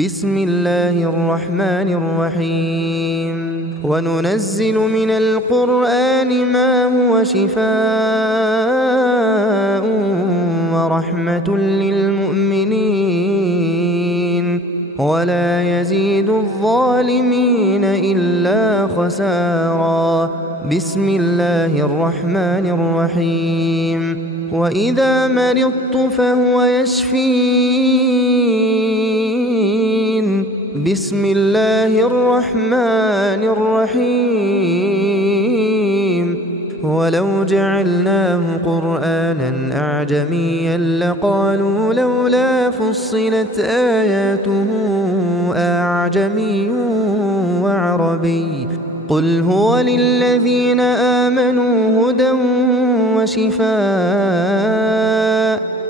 بسم الله الرحمن الرحيم. وننزل من القرآن ما هو شفاء ورحمة للمؤمنين ولا يزيد الظالمين إلا خسارا. بسم الله الرحمن الرحيم. وإذا مرضت فهو يشفين. بسم الله الرحمن الرحيم. ولو جعلناه قرآنا أعجميا لقالوا لولا فصلت آياته أعجمي وعربي قل هو للذين آمنوا هدى وشفاء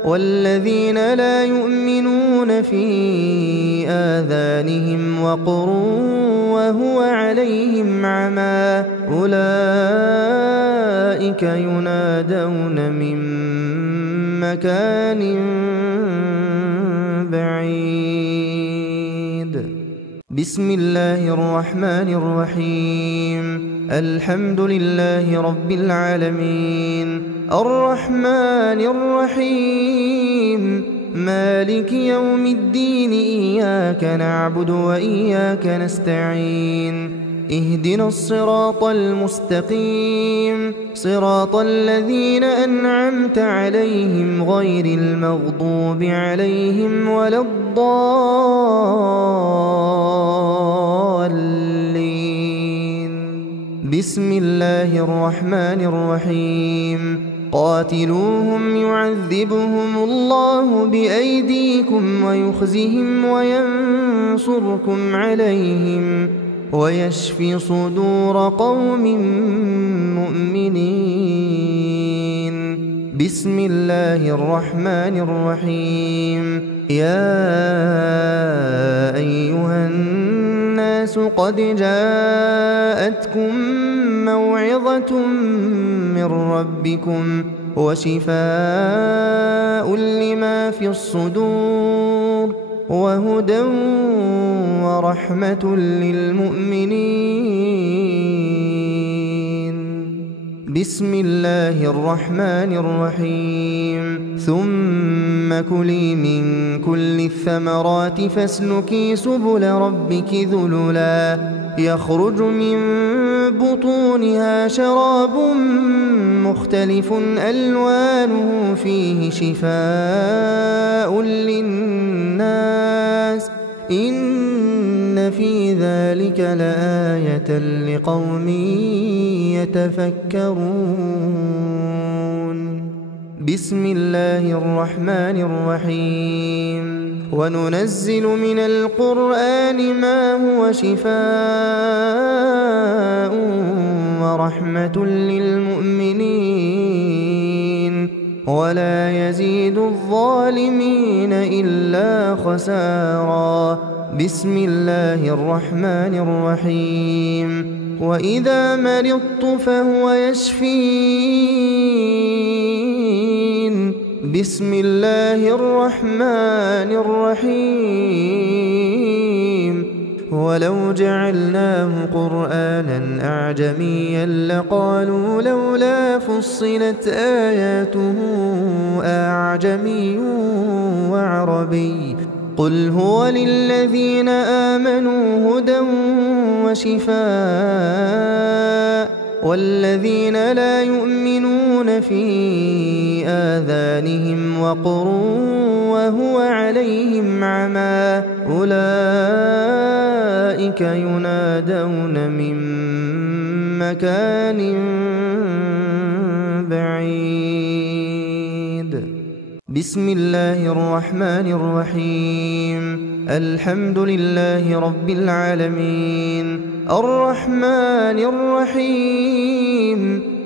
والذين لا يؤمنون في آذانهم وقر وهو عليهم عمى أولئك ينادون من مكان بعيد. بسم الله الرحمن الرحيم. الحمد لله رب العالمين الرحمن الرحيم مالك يوم الدين إياك نعبد وإياك نستعين اهدنا الصراط المستقيم صراط الذين أنعمت عليهم غير المغضوب عليهم ولا الضالين. بسم الله الرحمن الرحيم. قاتلوهم يعذبهم الله بأيديكم ويخزهم وينصركم عليهم ويشف صدور قوم مؤمنين. بسم الله الرحمن الرحيم. يا أيها الناس قد جاءتكم موعظة من ربكم وشفاء لما في الصدور وهدى ورحمة للمؤمنين. بسم الله الرحمن الرحيم. ثم كلي من كل الثمرات فاسلكي سبل ربك ذللا يخرج من بطونها شراب مختلف ألوانه فيه شفاء للناس إن في ذلك لآية لقوم يتفكرون. بسم الله الرحمن الرحيم. وننزل من القرآن ما هو شفاء ورحمة للمؤمنين ولا يزيد الظالمين إلا خسارا. بسم الله الرحمن الرحيم. وإذا مرضت فهو يشفين. بسم الله الرحمن الرحيم. ولو جعلناه قرآنا أعجميا لقالوا لولا فصلت آياته أعجمي وعربي قل هو للذين آمنوا هدى وشفاء والذين لا يؤمنون في آذانهم وقر وهو عليهم عمى أولئك ينادون من مكان بعيد. بسم الله الرحمن الرحيم. الحمد لله رب العالمين الرحمن الرحيم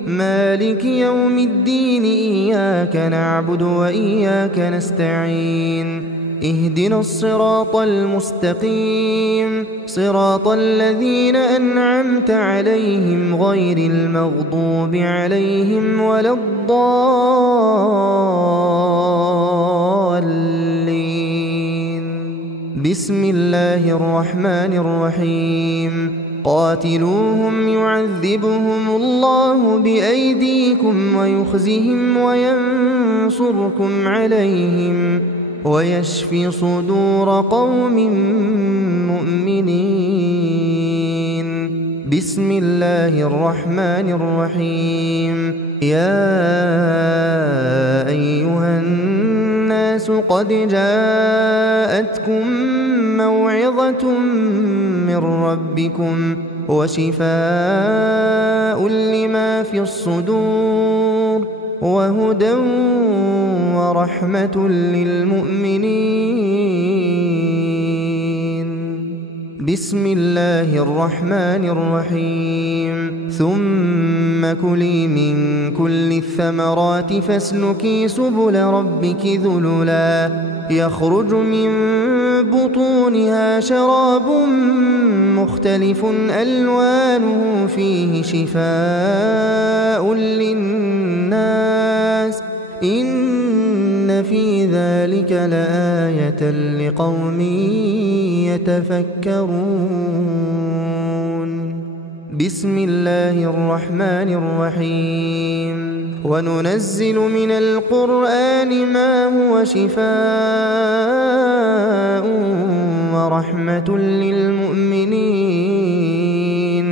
مالك يوم الدين إياك نعبد وإياك نستعين اهدنا الصراط المستقيم صراط الذين أنعمت عليهم غير المغضوب عليهم ولا الضالين. بسم الله الرحمن الرحيم. قاتلوهم يعذبهم الله بأيديكم ويخزهم وينصركم عليهم ويشفي صدور قوم مؤمنين. بسم الله الرحمن الرحيم. يا أيها الناس قد جاءتكم موعظة من ربكم وشفاء لما في الصدور وهدى ورحمة للمؤمنين. بسم الله الرحمن الرحيم. ثم كلي من كل الثمرات فاسلكي سبل ربك ذللا يخرج من بطونها شراب مختلف ألوانه فيه شفاء للناس إن في ذلك لآية لقوم يتفكرون. بسم الله الرحمن الرحيم. وننزل من القرآن ما هو شفاء ورحمة للمؤمنين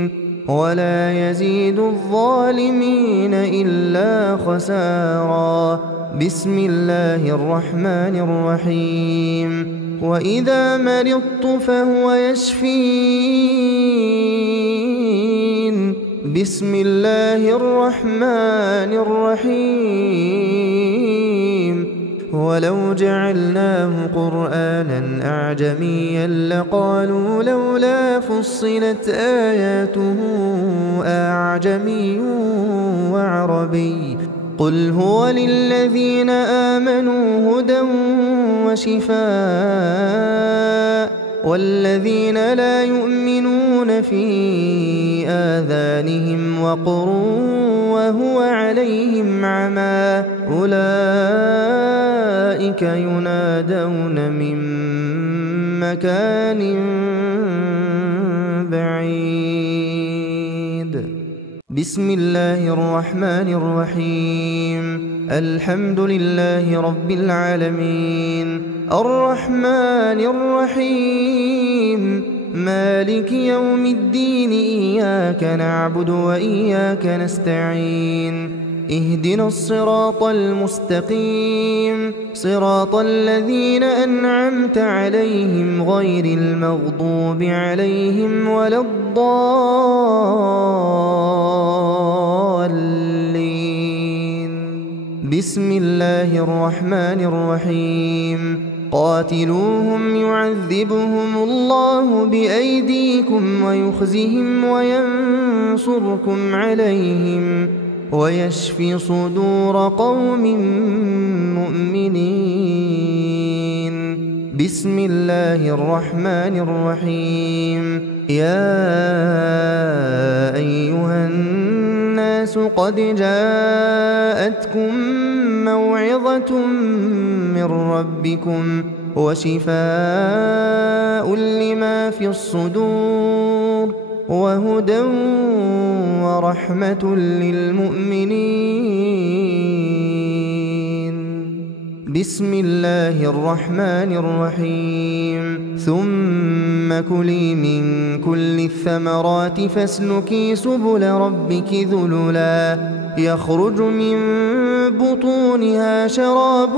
ولا يزيد الظالمين إلا خسارا. بسم الله الرحمن الرحيم. وإذا مرضت فهو يشفين. بسم الله الرحمن الرحيم. ولو جعلناه قرآنا أعجميا لقالوا لولا فصلت آياته أعجمي وعربي قل هو للذين آمنوا هدى وشفاء والذين لا يؤمنون في آذانهم وقر وهو عليهم عمى أولئك ينادون من مكان بعيد. بسم الله الرحمن الرحيم. الحمد لله رب العالمين الرحمن الرحيم مالك يوم الدين إياك نعبد وإياك نستعين اهدنا الصراط المستقيم صراط الذين أنعمت عليهم غير المغضوب عليهم ولا الضالين. بسم الله الرحمن الرحيم. قاتلوهم يعذبهم الله بأيديكم ويخزهم وينصركم عليهم ويشفي صدور قوم مؤمنين. بسم الله الرحمن الرحيم. يا أيها الناس قد جاءتكم موعظة من ربكم وشفاء لما في الصدور وهدى ورحمة للمؤمنين. بسم الله الرحمن الرحيم. ثم كلي من كل الثمرات فاسلكي سبل ربك ذللا يخرج من بطونها شراب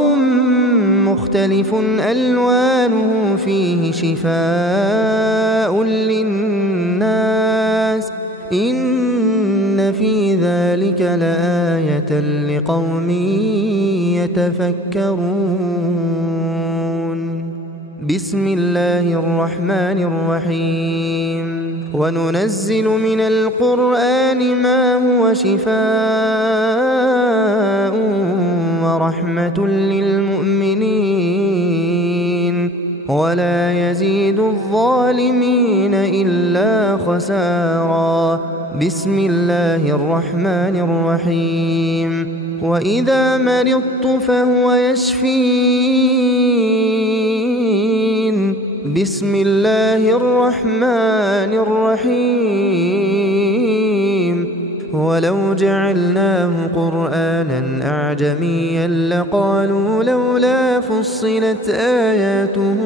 مختلف ألوانه فيه شفاء للناس إن في ذلك لآية لقوم يتفكرون. بسم الله الرحمن الرحيم. وننزل من القرآن ما هو شفاء ورحمة للمؤمنين ولا يزيد الظالمين إلا خسارا. بسم الله الرحمن الرحيم. وإذا مرضت فهو يشفين. بسم الله الرحمن الرحيم. ولو جعلناه قرآنا أعجميا لقالوا لولا فصلت آياته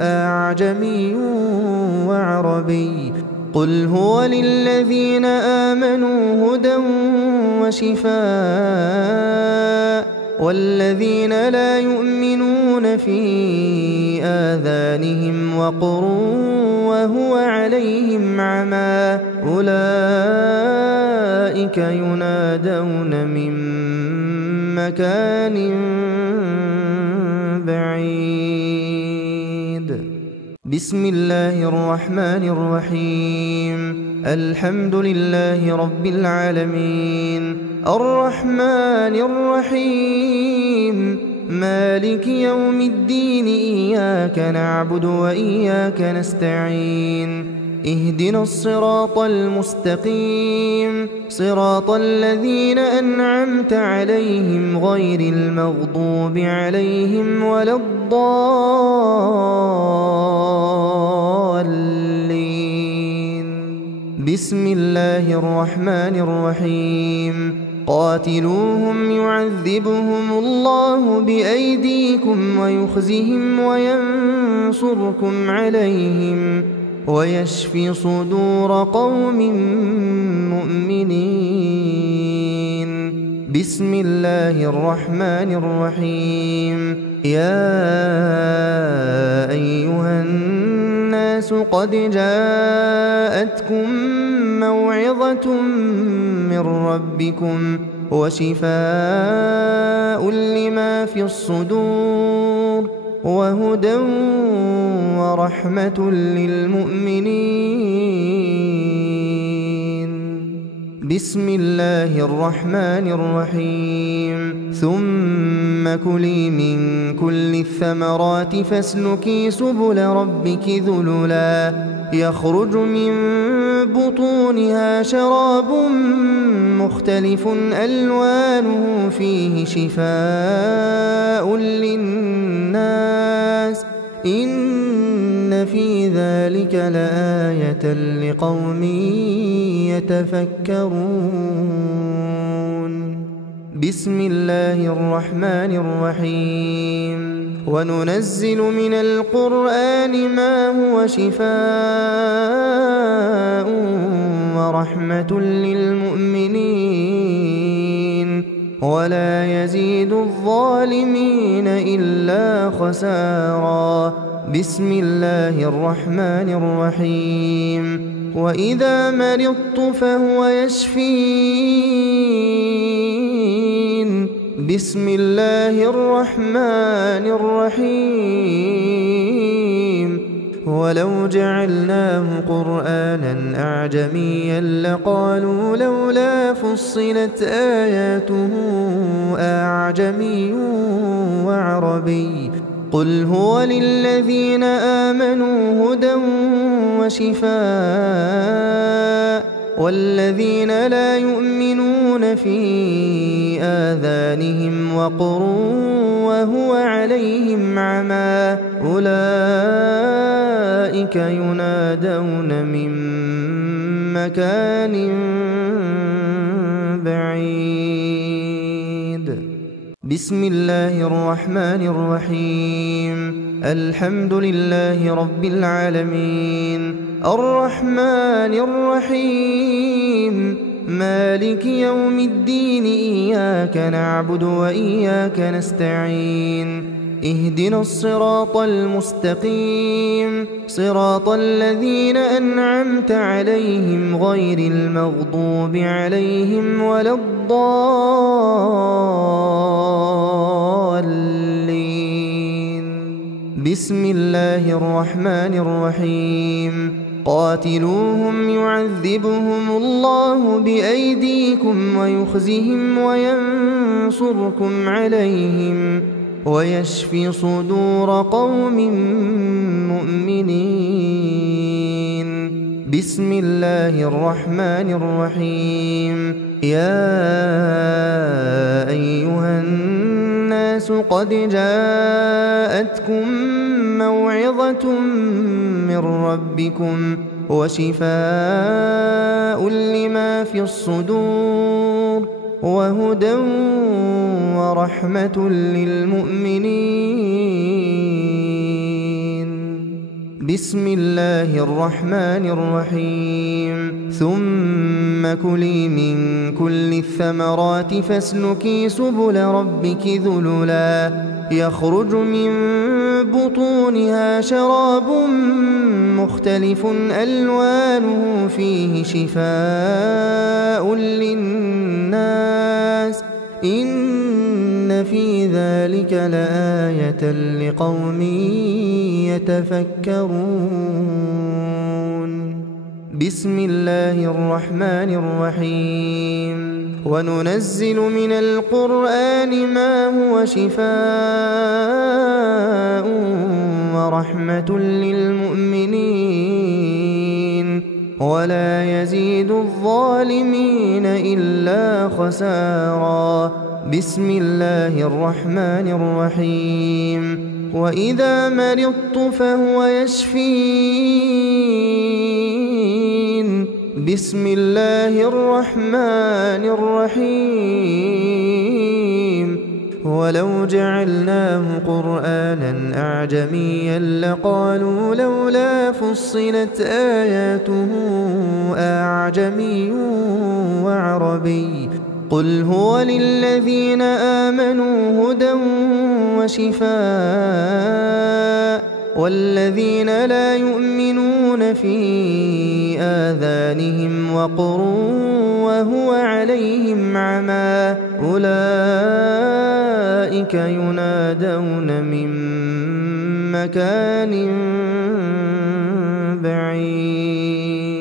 أعجمي وعربي قل هو للذين آمنوا هدى وشفاء والذين لا يؤمنون في آذانهم وقر وهو عليهم عمى أولئك ينادون من مكان بعيد. بسم الله الرحمن الرحيم. الحمد لله رب العالمين الرحمن الرحيم مالك يوم الدين إياك نعبد وإياك نستعين اهدنا الصراط المستقيم صراط الذين أنعمت عليهم غير المغضوب عليهم ولا الضالين. بسم الله الرحمن الرحيم. قاتلوهم يعذبهم الله بأيديكم ويخزهم وينصركم عليهم ويشفي صدور قوم مؤمنين. بسم الله الرحمن الرحيم. يا أيها الناس قد جاءتكم موعظة من ربكم وشفاء لما في الصدور وهدى ورحمة للمؤمنين. بسم الله الرحمن الرحيم. ثم كلي من كل الثمرات فاسلكي سبل ربك ذللا يخرج من بطونها شراب مختلف ألوانه فيه شفاء للناس إن في ذلك لآية لقوم يتفكرون. بسم الله الرحمن الرحيم. وننزل من القرآن ما هو شفاء ورحمة للمؤمنين ولا يزيد الظالمين إلا خسارا. بسم الله الرحمن الرحيم. وإذا مرضت فهو يشفين. بسم الله الرحمن الرحيم. ولو جعلناه قرآنا أعجميا لقالوا لولا فصلت آياته أعجمي وعربي قل هو للذين آمنوا هدى وشفاء والذين لا يؤمنون في آذانهم وقر وهو عليهم عمى أولئك ينادون من مكان بعيد. بسم الله الرحمن الرحيم الحمد لله رب العالمين الرحمن الرحيم مالك يوم الدين إياك نعبد وإياك نستعين اهدنا الصراط المستقيم صراط الذين أنعمت عليهم غير المغضوب عليهم ولا الضالين. بسم الله الرحمن الرحيم قاتلوهم يعذبهم الله بأيديكم ويخزهم وينصركم عليهم ويشفي صدور قوم مؤمنين. بسم الله الرحمن الرحيم يا أيها الناس قد جاءتكم موعظة من ربكم وشفاء لما في الصدور وهدى ورحمة للمؤمنين. بسم الله الرحمن الرحيم ثم كلي من كل الثمرات فاسلكي سبل ربك ذللا يخرج من بطونها شراب مختلف ألوانه فيه شفاء للناس إن في ذلك لآية لقوم يتفكرون. بسم الله الرحمن الرحيم وننزل من القرآن ما هو شفاء ورحمة للمؤمنين ولا يزيد الظالمين إلا خسارا. بسم الله الرحمن الرحيم وإذا مرضت فهو يشفين. بسم الله الرحمن الرحيم ولو جعلناه قرآنا أعجميا لقالوا لولا فصلت آياته أعجمي وعربي قل هو للذين آمنوا هدى وشفاء والذين لا يؤمنون في آذانهم وقر وهو عليهم عمى أولئك ينادون من مكان بعيد.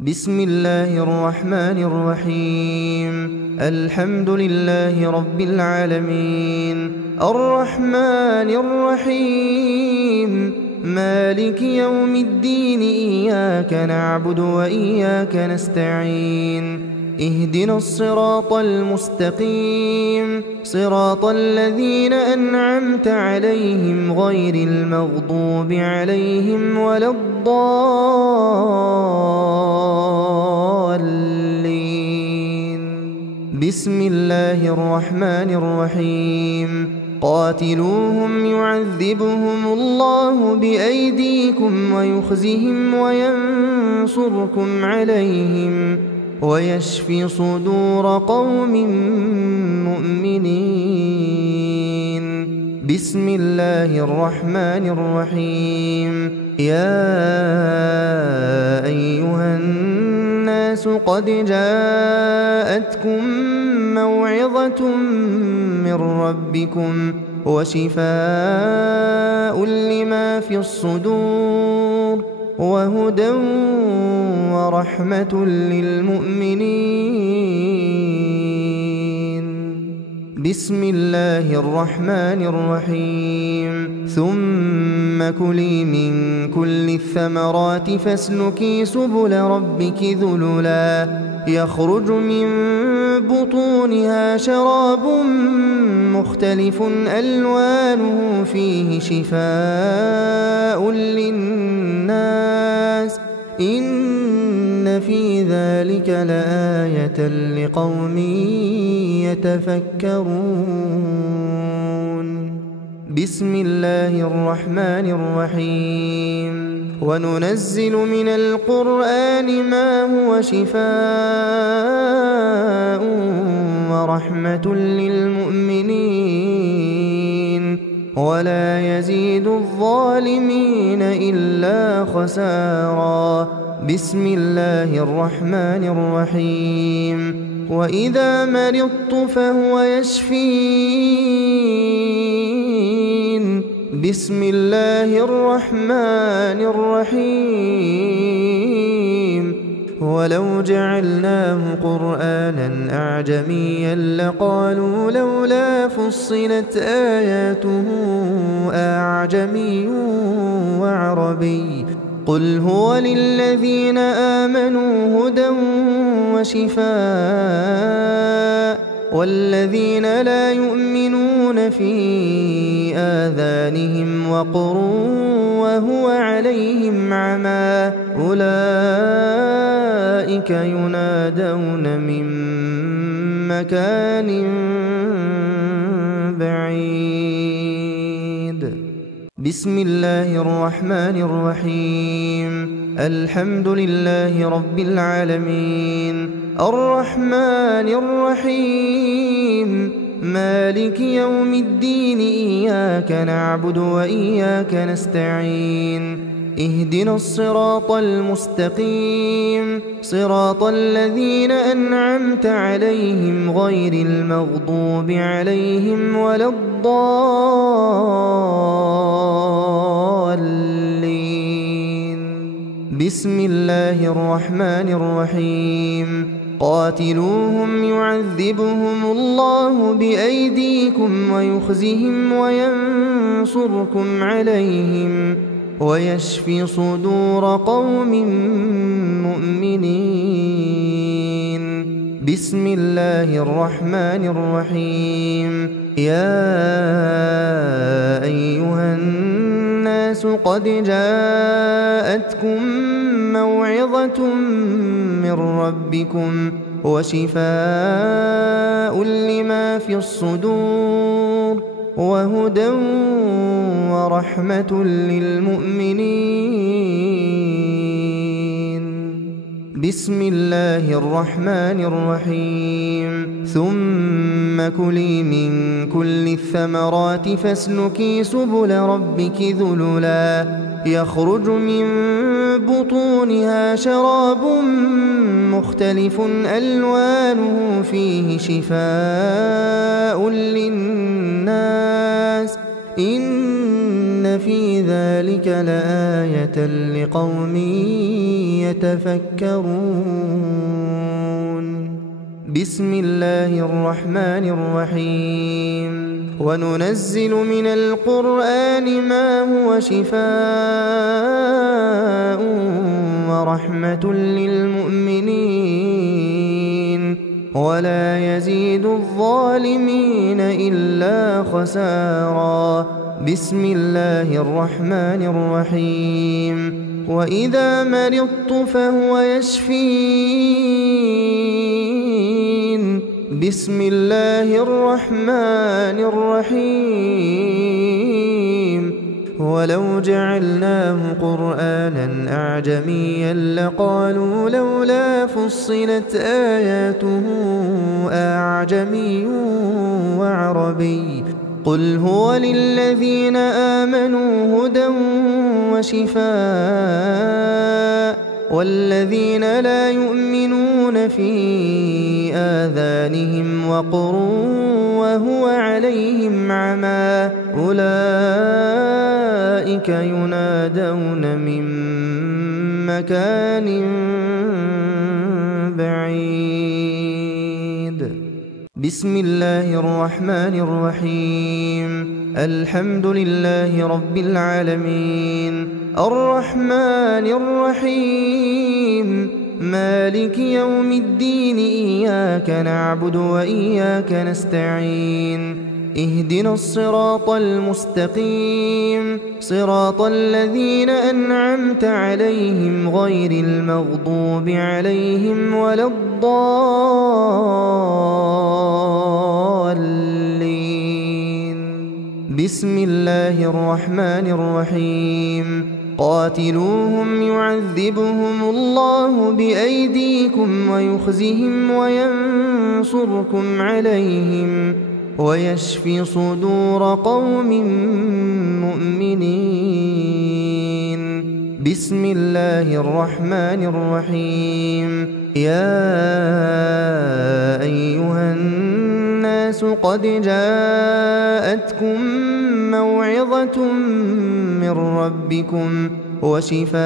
بسم الله الرحمن الرحيم الحمد لله رب العالمين الرحمن الرحيم مالك يوم الدين إياك نعبد وإياك نستعين اهدنا الصراط المستقيم صراط الذين أنعمت عليهم غير المغضوب عليهم ولا الضالين. بسم الله الرحمن الرحيم قاتلوهم يعذبهم الله بأيديكم ويخزهم وينصركم عليهم ويشفي صدور قوم مؤمنين. بسم الله الرحمن الرحيم يا أيها الناس قد جاءتكم موعظة من ربكم وشفاء لما في الصدور وهدى ورحمة للمؤمنين. بسم الله الرحمن الرحيم ثم كلي من كل الثمرات فاسلكي سبل ربك ذللا يخرج من بطونها شراب مختلف ألوانه فيه شفاء للناس إن في ذلك لآية لقوم يتفكرون. بسم الله الرحمن الرحيم وننزل من القرآن ما هو شفاء ورحمة للمؤمنين ولا يزيد الظالمين إلا خسارا. بسم الله الرحمن الرحيم وإذا مرضت فهو يشفين. بسم الله الرحمن الرحيم ولو جعلناه قرآنا أعجميا لقالوا لولا فصلت آياته أعجمي وعربي قل هو للذين آمنوا هدى وشفاء والذين لا يؤمنون في آذانهم وقر وهو عليهم عمى أولئك ينادون من مكان بعيد. بسم الله الرحمن الرحيم الحمد لله رب العالمين الرحمن الرحيم مالك يوم الدين إياك نعبد وإياك نستعين اهدنا الصراط المستقيم صراط الذين أنعمت عليهم غير المغضوب عليهم ولا الضالين. بسم الله الرحمن الرحيم قاتلوهم يعذبهم الله بأيديكم ويخزهم وينصركم عليهم ويشفي صدور قوم مؤمنين. بسم الله الرحمن الرحيم يا أيها الناس قد جاءتكم موعظة من ربكم وشفاء لما في الصدور وهدى ورحمة للمؤمنين. بسم الله الرحمن الرحيم ثم كلي من كل الثمرات فاسلكي سبل ربك ذللا يخرج من بطونها شراب مختلف ألوانه فيه شفاء للناس إن في ذلك لآية لقوم يتفكرون. بسم الله الرحمن الرحيم وننزل من القرآن ما هو شفاء ورحمة للمؤمنين ولا يزيد الظالمين إلا خسارا. بسم الله الرحمن الرحيم وإذا مرضت فهو يشفين. بسم الله الرحمن الرحيم ولو جعلناه قرآنا أعجميا لقالوا لولا فصلت آياته أعجمي وعربي قل هو للذين آمنوا هدى وشفاء والذين لا يؤمنون في آذانهم وقر وهو عليهم عمى أولئك أولئك ينادون من مكان بعيد. بسم الله الرحمن الرحيم. الحمد لله رب العالمين الرحمن الرحيم مالك يوم الدين إياك نعبد وإياك نستعين اهدنا الصراط المستقيم صراط الذين أنعمت عليهم غير المغضوب عليهم ولا الضالين. بسم الله الرحمن الرحيم قاتلوهم يعذبهم الله بأيديكم ويخزهم وينصركم عليهم ويشفي صدور قوم مؤمنين. بسم الله الرحمن الرحيم يا أيها الناس قد جاءتكم موعظة من ربكم وشفاء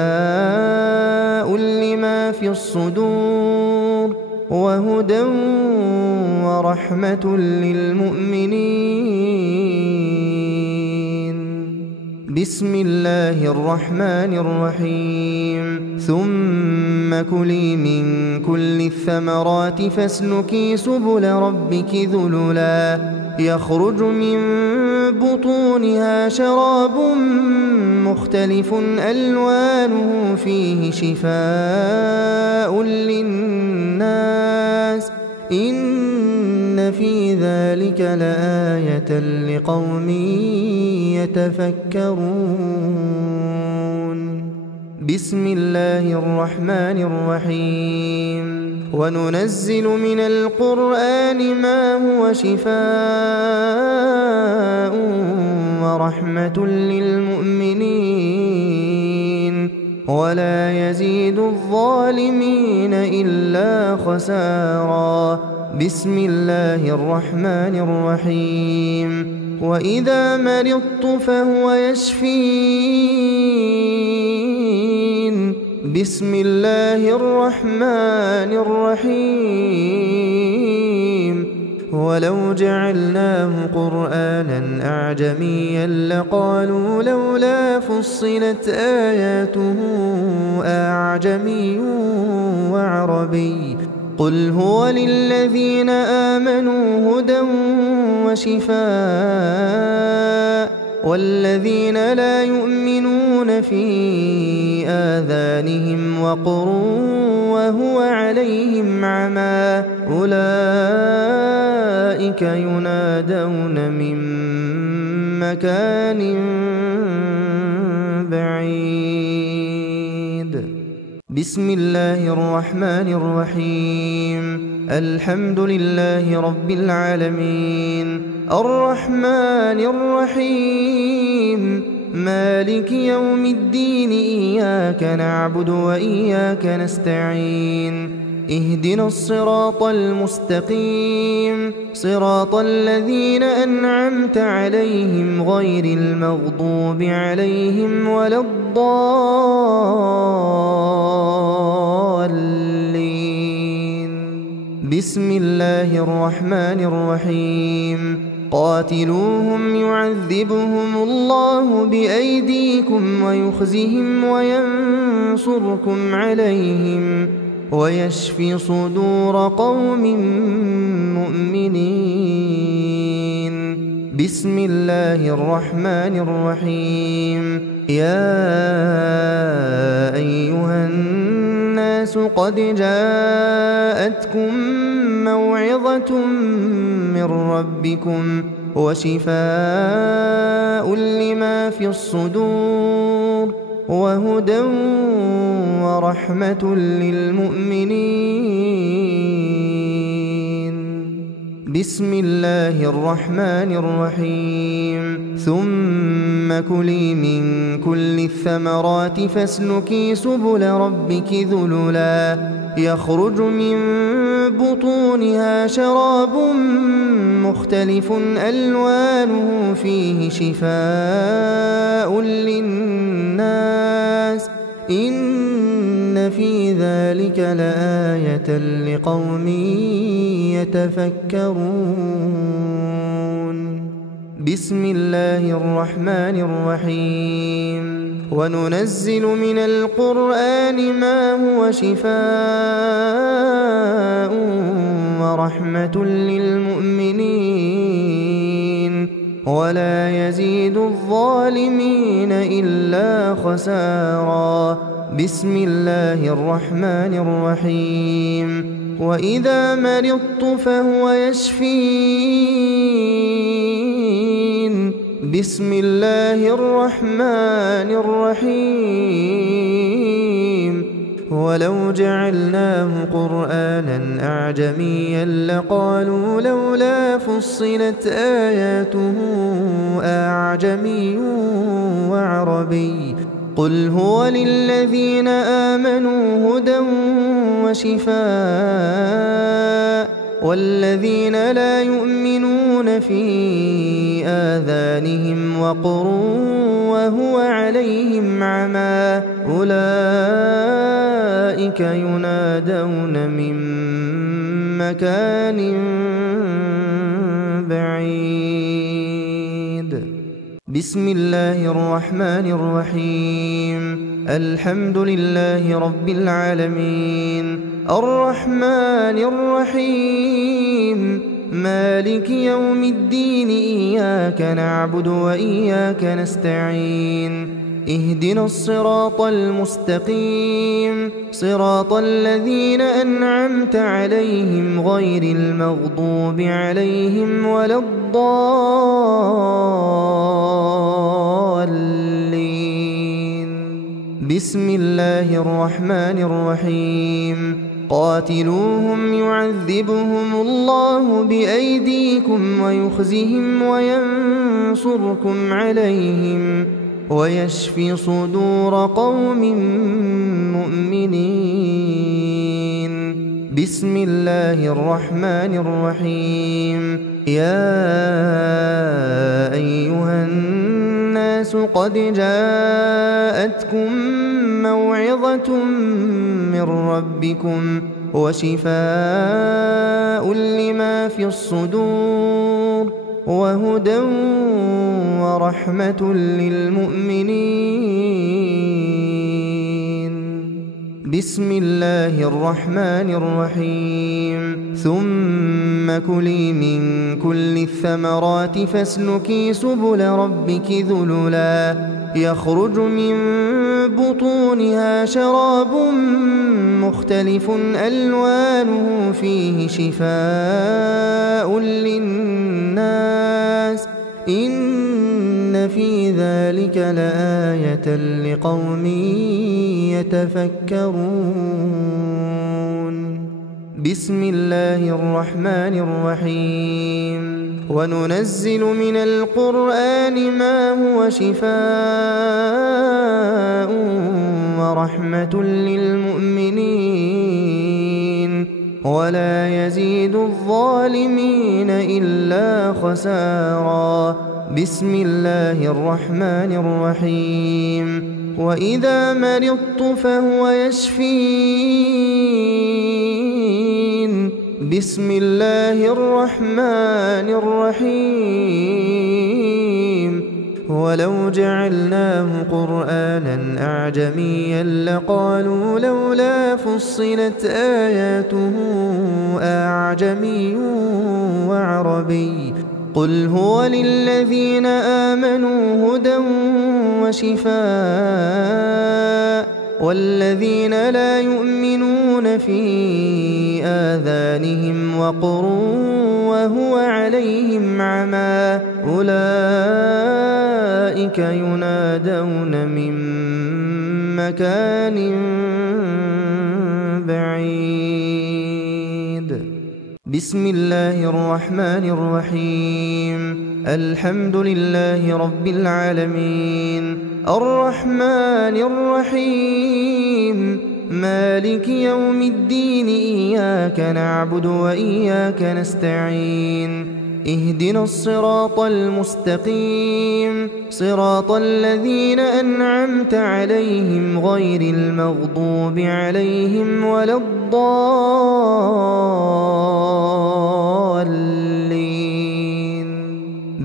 لما في الصدور وهدى ورحمة للمؤمنين. بسم الله الرحمن الرحيم ثم كلي من كل الثمرات فاسلكي سبل ربك ذللا يخرج من بطونها شراب مختلف ألوانه فيه شفاء للناس إن في ذلك لآية لقوم يتفكرون. بسم الله الرحمن الرحيم وننزل من القرآن ما هو شفاء ورحمة للمؤمنين ولا يزيد الظالمين إلا خسارا. بسم الله الرحمن الرحيم وإذا مرضت فهو يشفين. بسم الله الرحمن الرحيم ولو جعلناه قرآنا أعجميا لقالوا لولا فصلت آياته أعجمي وعربي قل هو للذين آمنوا هدى وشفاء والذين لا يؤمنون في آذانهم وقر وهو عليهم عمى أولئك ينادون من مكان بعيد. بسم الله الرحمن الرحيم الحمد لله رب العالمين الرحمن الرحيم مالك يوم الدين إياك نعبد وإياك نستعين اهدنا الصراط المستقيم صراط الذين أنعمت عليهم غير المغضوب عليهم ولا الضالين. بسم الله الرحمن الرحيم قاتلوهم يعذبهم الله بأيديكم ويخزهم وينصركم عليهم ويشفي صدور قوم مؤمنين. بسم الله الرحمن الرحيم يا أيها الناس قد جاءتكم موعظة من ربكم وشفاء لما في الصدور وهدى ورحمة للمؤمنين. بسم الله الرحمن الرحيم ثم كلي من كل الثمرات فاسلكي سبل ربك ذللا يخرج من بطونها شراب مختلف ألوانه فيه شفاء للناس إن في ذلك لآية لقوم يتفكرون بسم الله الرحمن الرحيم وننزل من القرآن ما هو شفاء ورحمة للمؤمنين ولا يزيد الظالمين إلا خسارا بسم الله الرحمن الرحيم وإذا مرضت فهو يشفين بسم الله الرحمن الرحيم ولو جعلناه قرآنا أعجميا لقالوا لولا فصلت آياته أعجمي وعربي قل هو للذين آمنوا هدى وشفاء والذين لا يؤمنون في آذانهم وقر وهو عليهم عمى أولئك ينادون من مكان بعيد بسم الله الرحمن الرحيم الحمد لله رب العالمين الرحمن الرحيم مالك يوم الدين إياك نعبد وإياك نستعين اهدنا الصراط المستقيم صراط الذين أنعمت عليهم غير المغضوب عليهم ولا الضالين بسم الله الرحمن الرحيم قاتلوهم يعذبهم الله بأيديكم ويخزهم وينصركم عليهم ويشفي صدور قوم مؤمنين بسم الله الرحمن الرحيم يا أيها الناس قد جاءتكم موعظة من ربكم وشفاء لما في الصدور وهدى ورحمة للمؤمنين بسم الله الرحمن الرحيم ثم كلي من كل الثمرات فاسلكي سبل ربك ذللا يخرج من بطونها شراب مختلف ألوانه فيه شفاء للناس إن في ذلك لآية لقوم يتفكرون بسم الله الرحمن الرحيم وننزل من القرآن ما هو شفاء ورحمة للمؤمنين ولا يزيد الظالمين إلا خسارا بسم الله الرحمن الرحيم وإذا مرضت فهو يشفين بسم الله الرحمن الرحيم ولو جعلناه قرآنا أعجميا لقالوا لولا فصلت آياته أعجمي وعربي قل هو للذين آمنوا هدى وشفاء والذين لا يؤمنون في آذانهم وقر وهو عليهم عمى أولئك ينادون من مكان بعيد بسم الله الرحمن الرحيم الحمد لله رب العالمين الرحمن الرحيم مالك يوم الدين إياك نعبد وإياك نستعين اهدنا الصراط المستقيم صراط الذين أنعمت عليهم غير المغضوب عليهم ولا الضالين.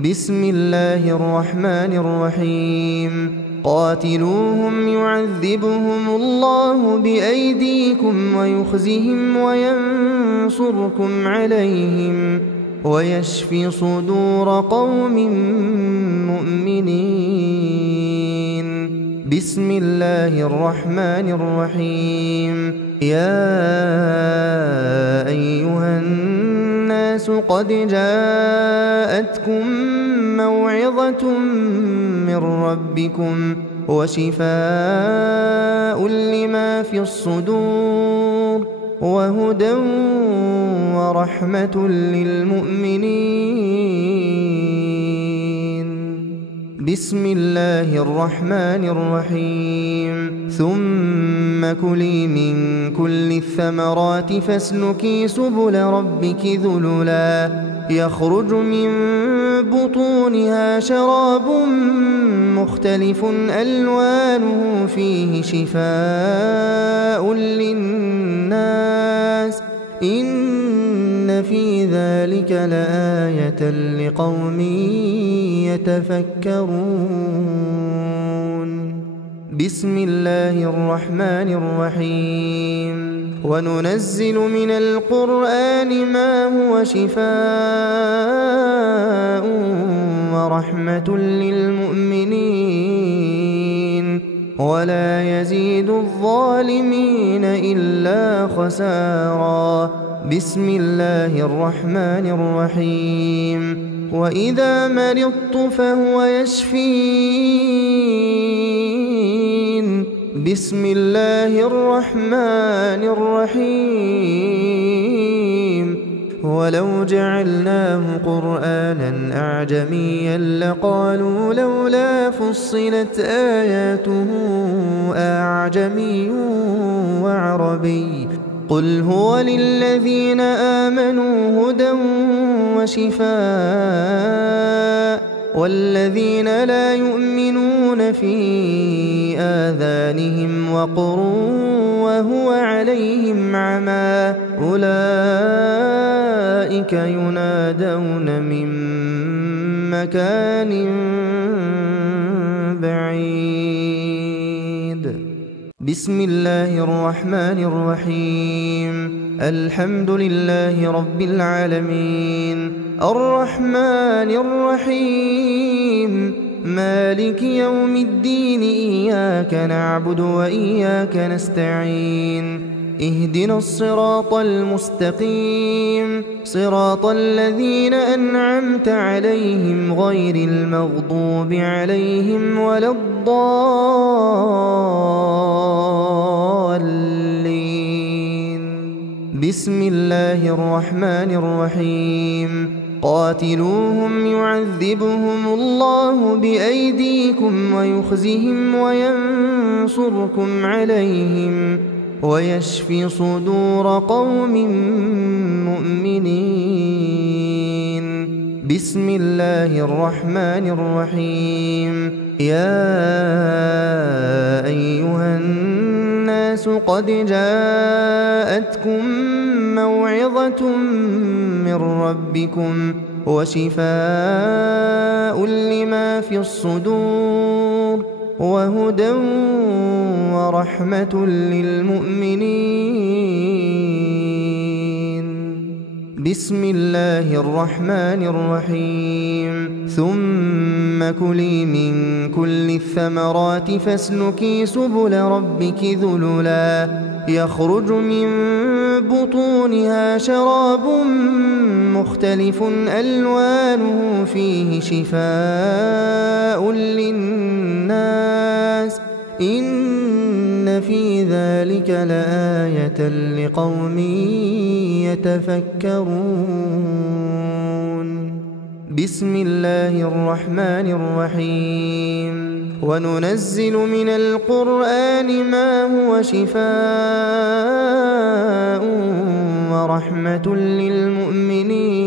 بسم الله الرحمن الرحيم. قاتلوهم يعذبهم الله بأيديكم ويخزهم وينصركم عليهم ويشفي صدور قوم مؤمنين. بسم الله الرحمن الرحيم. يا أيها الناس قد جاءتكم موعظة من ربكم وشفاء لما في الصدور وهدى ورحمة للمؤمنين. بسم الله الرحمن الرحيم. ثم كلي من كل الثمرات فاسلكي سبل ربك ذللا يخرج من بطونها شراب مختلف ألوانه فيه شفاء للناس إن في ذلك لآية لقوم يتفكرون. بسم الله الرحمن الرحيم. وننزل من القرآن ما هو شفاء ورحمة للمؤمنين ولا يزيد الظالمين إلا خسارا. بسم الله الرحمن الرحيم. وإذا مرضت فهو يشفين. بسم الله الرحمن الرحيم. ولو جعلناه قرآنا أعجميا لقالوا لولا فصلت آياته أعجمي وعربي قل هو للذين آمنوا هدى وشفاء والذين لا يؤمنون في آذانهم وقر وهو عليهم عمى أولئك ينادون من مكان بعيد. بسم الله الرحمن الرحيم. الحمد لله رب العالمين الرحمن الرحيم مالك يوم الدين إياك نعبد وإياك نستعين اهدنا الصراط المستقيم صراط الذين أنعمت عليهم غير المغضوب عليهم ولا الضالين. بسم الله الرحمن الرحيم. قاتلوهم يعذبهم الله بأيديكم ويخزهم وينصركم عليهم ويشفي صدور قوم مؤمنين. بسم الله الرحمن الرحيم. يا أيها الناس قد جاءتكم موعظة من ربكم وشفاء لما في الصدور وهدى ورحمة للمؤمنين. بسم الله الرحمن الرحيم. ثم كلي من كل الثمرات فاسلكي سبل ربك ذللا يخرج من بطونها شراب مختلف ألوانه فيه شفاء للناس إن في ذلك لآية لقوم يتفكرون. بسم الله الرحمن الرحيم. وننزل من القرآن ما هو شفاء ورحمة للمؤمنين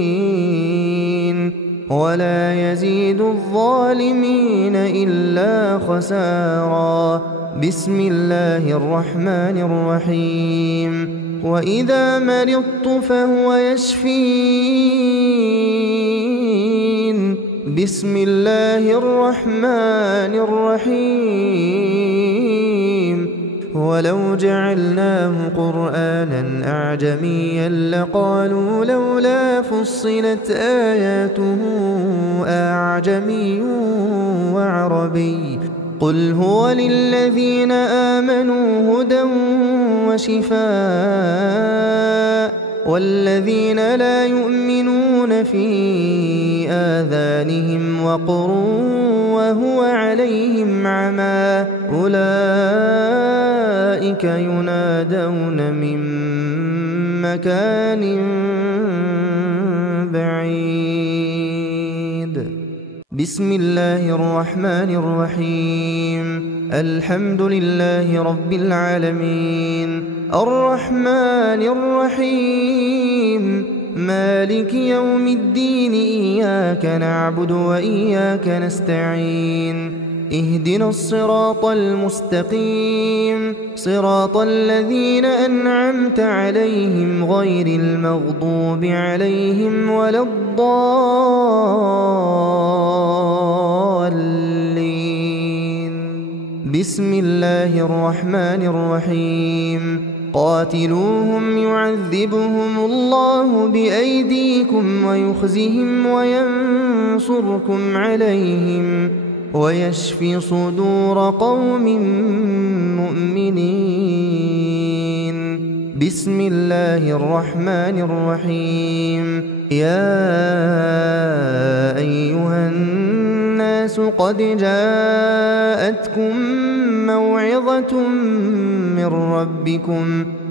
ولا يزيد الظالمين إلا خسارا. بسم الله الرحمن الرحيم. وإذا مرضت فهو يشفين. بسم الله الرحمن الرحيم. ولو جعلناه قرآنا أعجميا لقالوا لولا فصلت آياته أعجمي وعربي قل هو للذين آمنوا هدى وشفاء والذين لا يؤمنون في آذانهم وقر وهو عليهم عمى أولئك ينادون من مكان بعيد. بسم الله الرحمن الرحيم. الحمد لله رب العالمين الرحمن الرحيم مالك يوم الدين إياك نعبد وإياك نستعين اهدنا الصراط المستقيم صراط الذين أنعمت عليهم غير المغضوب عليهم ولا الضالين. بسم الله الرحمن الرحيم. قاتلوهم يعذبهم الله بأيديكم ويخزهم وينصركم عليهم ويشفي صدور قوم مؤمنين. بسم الله الرحمن الرحيم. يا أيها الناس قد جاءتكم موعظة من ربكم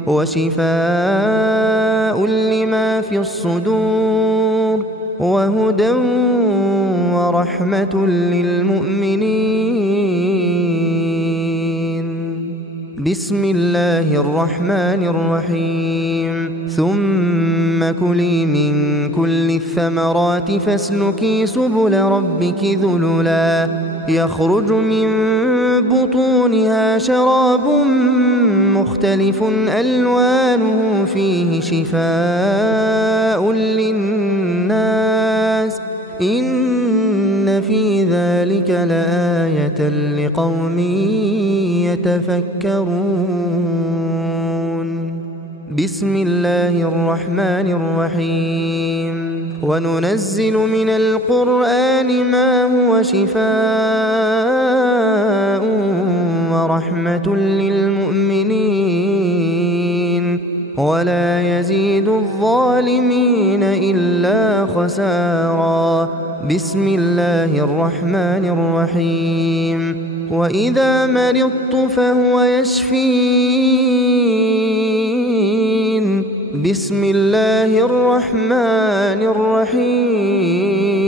وشفاء لما في الصدور وهدى ورحمة للمؤمنين. بسم الله الرحمن الرحيم. ثم كلي من كل الثمرات فاسلكي سبل ربك ذللا يخرج من بطونها شراب مختلف ألوانه فيه شفاء للناس إن في ذلك لآية لقوم يتفكرون. بسم الله الرحمن الرحيم. وننزل من القرآن ما هو شفاء ورحمة للمؤمنين ولا يزيد الظالمين إلا خسارا. بسم الله الرحمن الرحيم. وإذا مرضت فهو يشفين. بسم الله الرحمن الرحيم.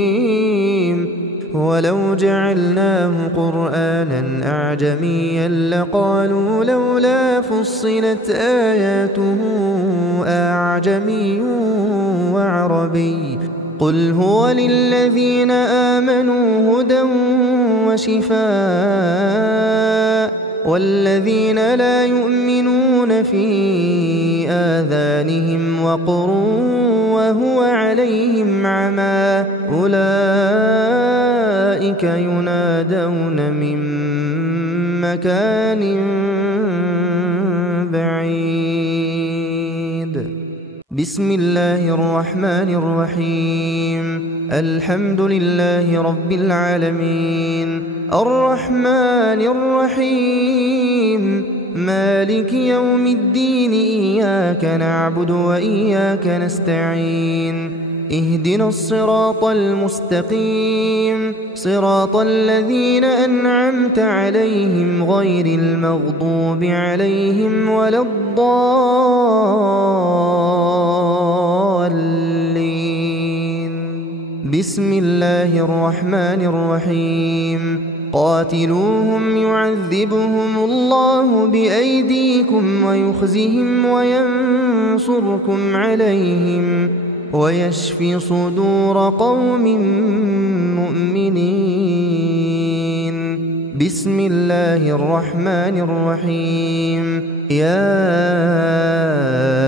ولو جعلناه قرآنا أعجميا لقالوا لولا فصلت آياته أعجمي وعربي قل هو للذين آمنوا هدى وشفاء والذين لا يؤمنون في آذانهم وقر وهو عليهم عمى أولئك ينادون من مكان بعيد. بسم الله الرحمن الرحيم. الحمد لله رب العالمين الرحمن الرحيم مالك يوم الدين إياك نعبد وإياك نستعين اهدنا الصراط المستقيم صراط الذين أنعمت عليهم غير المغضوب عليهم ولا الضالين. بسم الله الرحمن الرحيم. قاتلوهم يعذبهم الله بأيديكم ويخزهم وينصركم عليهم ويشفي صدور قوم مؤمنين. بسم الله الرحمن الرحيم. يا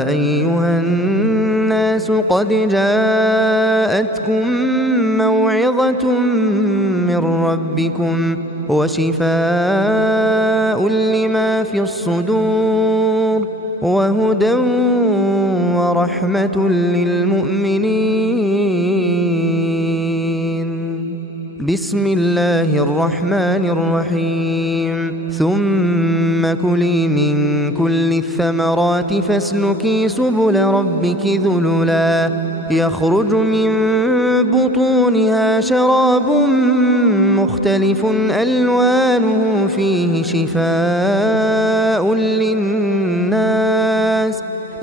أيها الناس قد جاءتكم موعظة من ربكم وشفاء لما في الصدور وهدى ورحمة للمؤمنين. بسم الله الرحمن الرحيم. ثم كلي من كل الثمرات فاسلكي سبل ربك ذللا يخرج من بطونها شراب مختلف ألوانه فيه شفاء للناس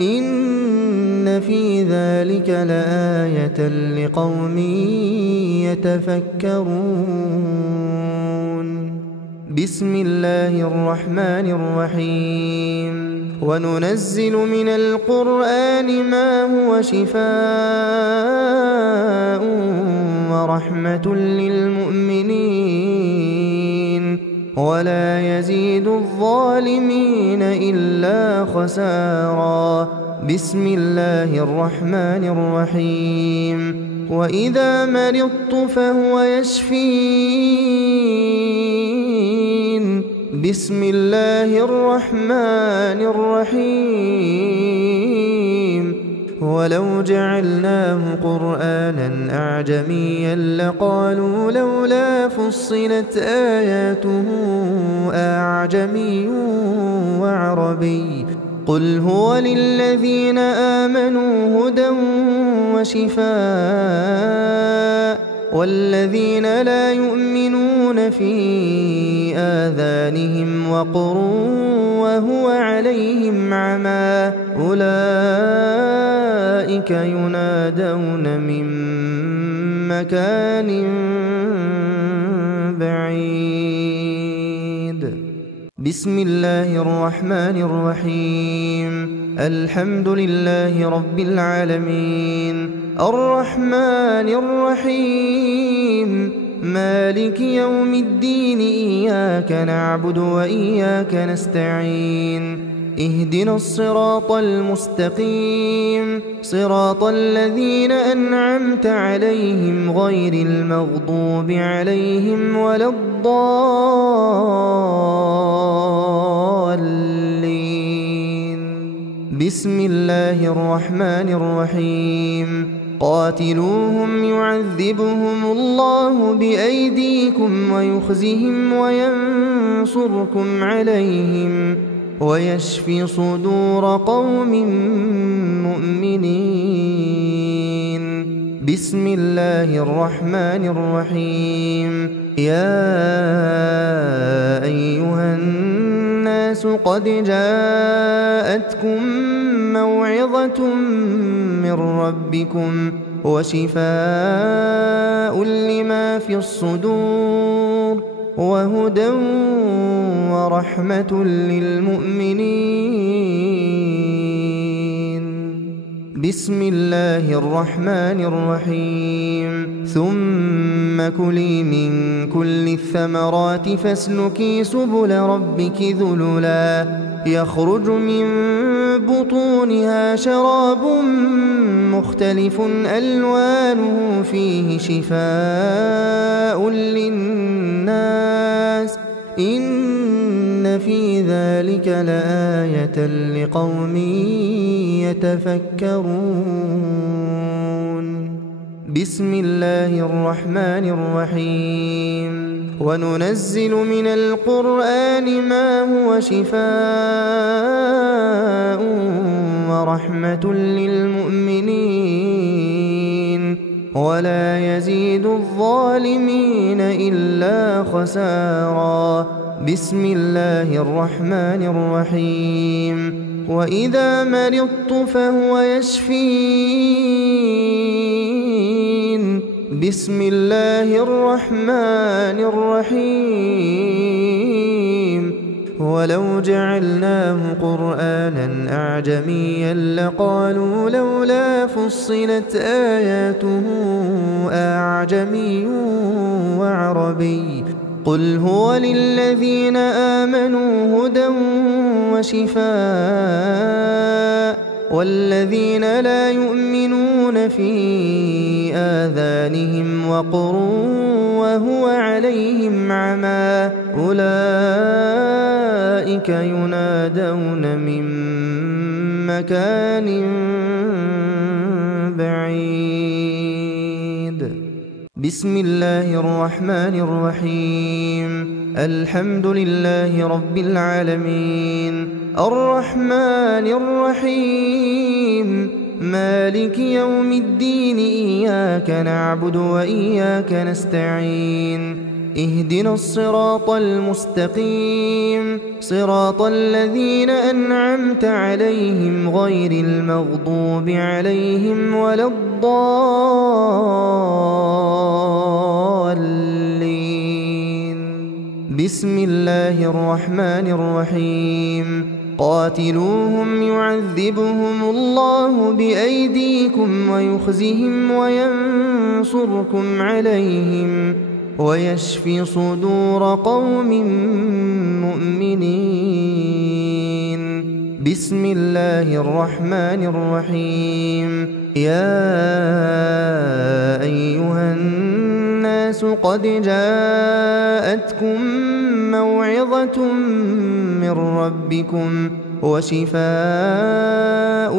إن في ذلك لآية لقوم يتفكرون. بسم الله الرحمن الرحيم. وننزل من القرآن ما هو شفاء ورحمة للمؤمنين ولا يزيد الظالمين إلا خسارا. بسم الله الرحمن الرحيم. وإذا مرضت فهو يشفين. بسم الله الرحمن الرحيم. ولو جعلناه قرآنا أعجميا لقالوا لولا فصلت آياته أعجمي وعربي قل هو للذين آمنوا هدى وشفاء والذين لا يؤمنون في آذانهم وقر وهو عليهم عمى أولئك ينادون من مكان بعيد. بسم الله الرحمن الرحيم. الحمد لله رب العالمين الرحمن الرحيم مالك يوم الدين إياك نعبد وإياك نستعين اهدنا الصراط المستقيم صراط الذين أنعمت عليهم غير المغضوب عليهم ولا الضالين. بسم الله الرحمن الرحيم. قاتلوهم يعذبهم الله بأيديكم ويخزهم وينصركم عليهم ويشفي صدور قوم مؤمنين. بسم الله الرحمن الرحيم. يا أيها الناس قد جاءتكم موعظة من ربكم وشفاء لما في الصدور وهدى ورحمة للمؤمنين. بسم الله الرحمن الرحيم. ثم كلي من كل الثمرات فاسلكي سبل ربك ذللا يخرج من بطونها شراب مختلف ألوانه فيه شفاء للناس إن في ذلك لآية لقوم يتفكرون. بسم الله الرحمن الرحيم. وننزل من القرآن ما هو شفاء ورحمة للمؤمنين ولا يزيد الظالمين إلا خسارا. بسم الله الرحمن الرحيم. وإذا مرضت فهو يشفين. بسم الله الرحمن الرحيم. ولو جعلناه قرآنا أعجميا لقالوا لولا فصلت آياته أعجمي وعربي قل هو للذين آمنوا هدى وشفاء والذين لا يؤمنون في آذانهم وقر وهو عليهم عمى أولئك ينادون من مكان بعيد. بسم الله الرحمن الرحيم الحمد لله رب العالمين الرحمن الرحيم مالك يوم الدين إياك نعبد وإياك نستعين اهدنا الصراط المستقيم صراط الذين أنعمت عليهم غير المغضوب عليهم ولا الضالين. بسم الله الرحمن الرحيم قاتلوهم يعذبهم الله بأيديكم ويخزهم وينصركم عليهم ويشفي صدور قوم مؤمنين. بسم الله الرحمن الرحيم يا أيها الناس قد جاءتكم موعظة من ربكم وشفاء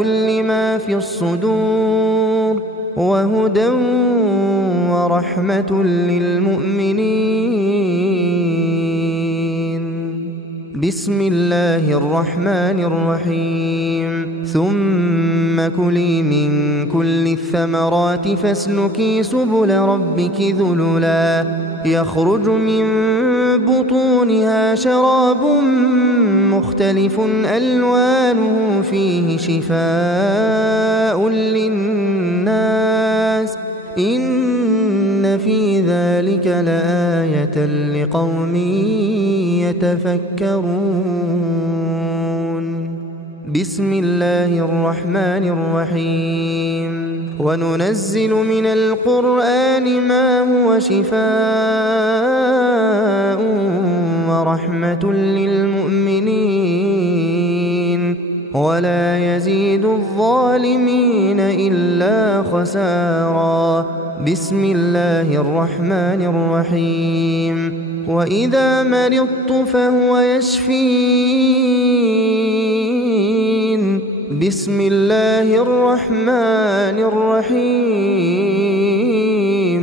لما في الصدور وهدى ورحمة للمؤمنين. بسم الله الرحمن الرحيم ثم كلي من كل الثمرات فاسلكي سبل ربك ذللا يخرج من بطونها شراب مختلف ألوانه فيه شفاء للناس إن في ذلك لآية لقوم يتفكرون. بسم الله الرحمن الرحيم وننزل من القرآن ما هو شفاء ورحمة للمؤمنين ولا يزيد الظالمين إلا خسارا. بسم الله الرحمن الرحيم وإذا مرضت فهو يشفين. بسم الله الرحمن الرحيم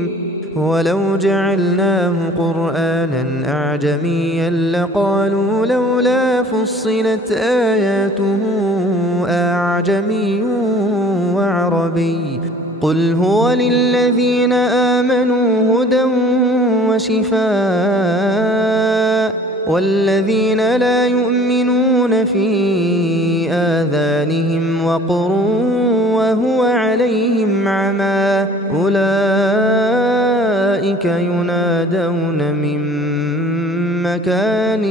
ولو جعلناه قرآنا أعجميا لقالوا لولا فصلت آياته أعجمي وعربي قل هو للذين آمنوا هدى وشفاء والذين لا يؤمنون في آذانهم وقر وهو عليهم عمى أولئك ينادون من مكان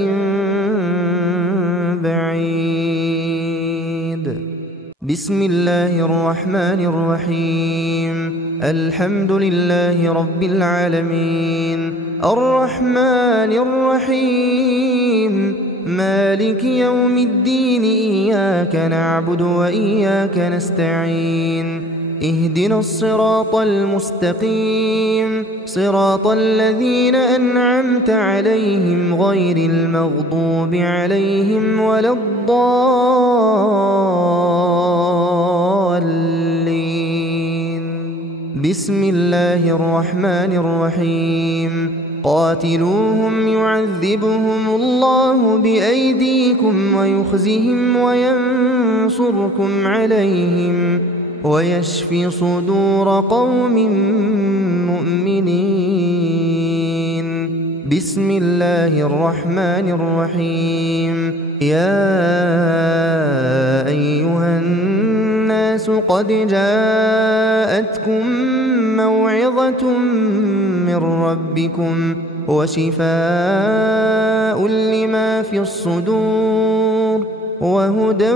بعيد. بسم الله الرحمن الرحيم الحمد لله رب العالمين الرحمن الرحيم مالك يوم الدين إياك نعبد وإياك نستعين اهدنا الصراط المستقيم صراط الذين أنعمت عليهم غير المغضوب عليهم ولا الضالين. بسم الله الرحمن الرحيم قاتلوهم يعذبهم الله بأيديكم ويخزهم وينصركم عليهم ويشفي صدور قوم مؤمنين. بسم الله الرحمن الرحيم يا أيها الناس قد جاءتكم موعظة من ربكم وشفاء لما في الصدور وهدى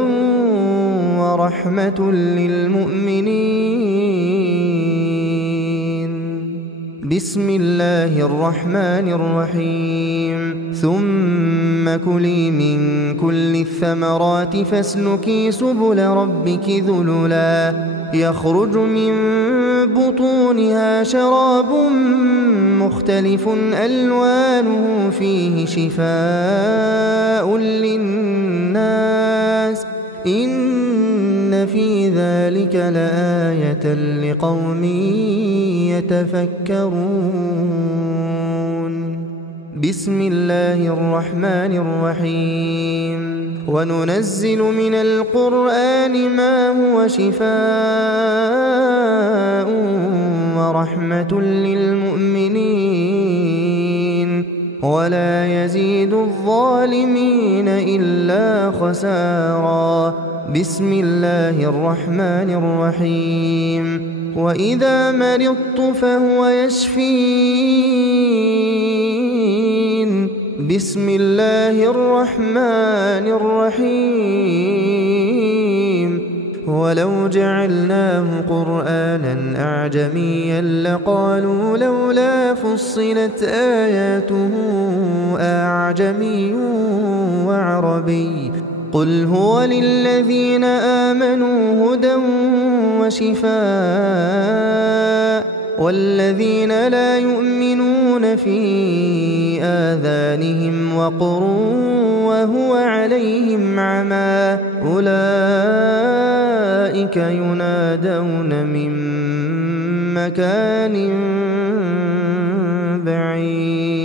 ورحمة للمؤمنين. بسم الله الرحمن الرحيم. ثم كلي من كل الثمرات فاسلكي سبل ربك ذللا يخرج من بطونها شراب مختلف ألوانه فيه شفاء للناس إن في ذلك لآية لقوم يتفكرون. بسم الله الرحمن الرحيم. وننزل من القرآن ما هو شفاء ورحمة للمؤمنين ولا يزيد الظالمين إلا خسارا. بسم الله الرحمن الرحيم. وإذا مرضت فهو يشفين. بسم الله الرحمن الرحيم. ولو جعلناه قرآنا أعجميا لقالوا لولا فصلت آياته أعجمي وعربي قل هو للذين آمنوا هدى وشفاء والذين لا يؤمنون في آذانهم وقر وهو عليهم عمى أولئك ينادون من مكان بعيد.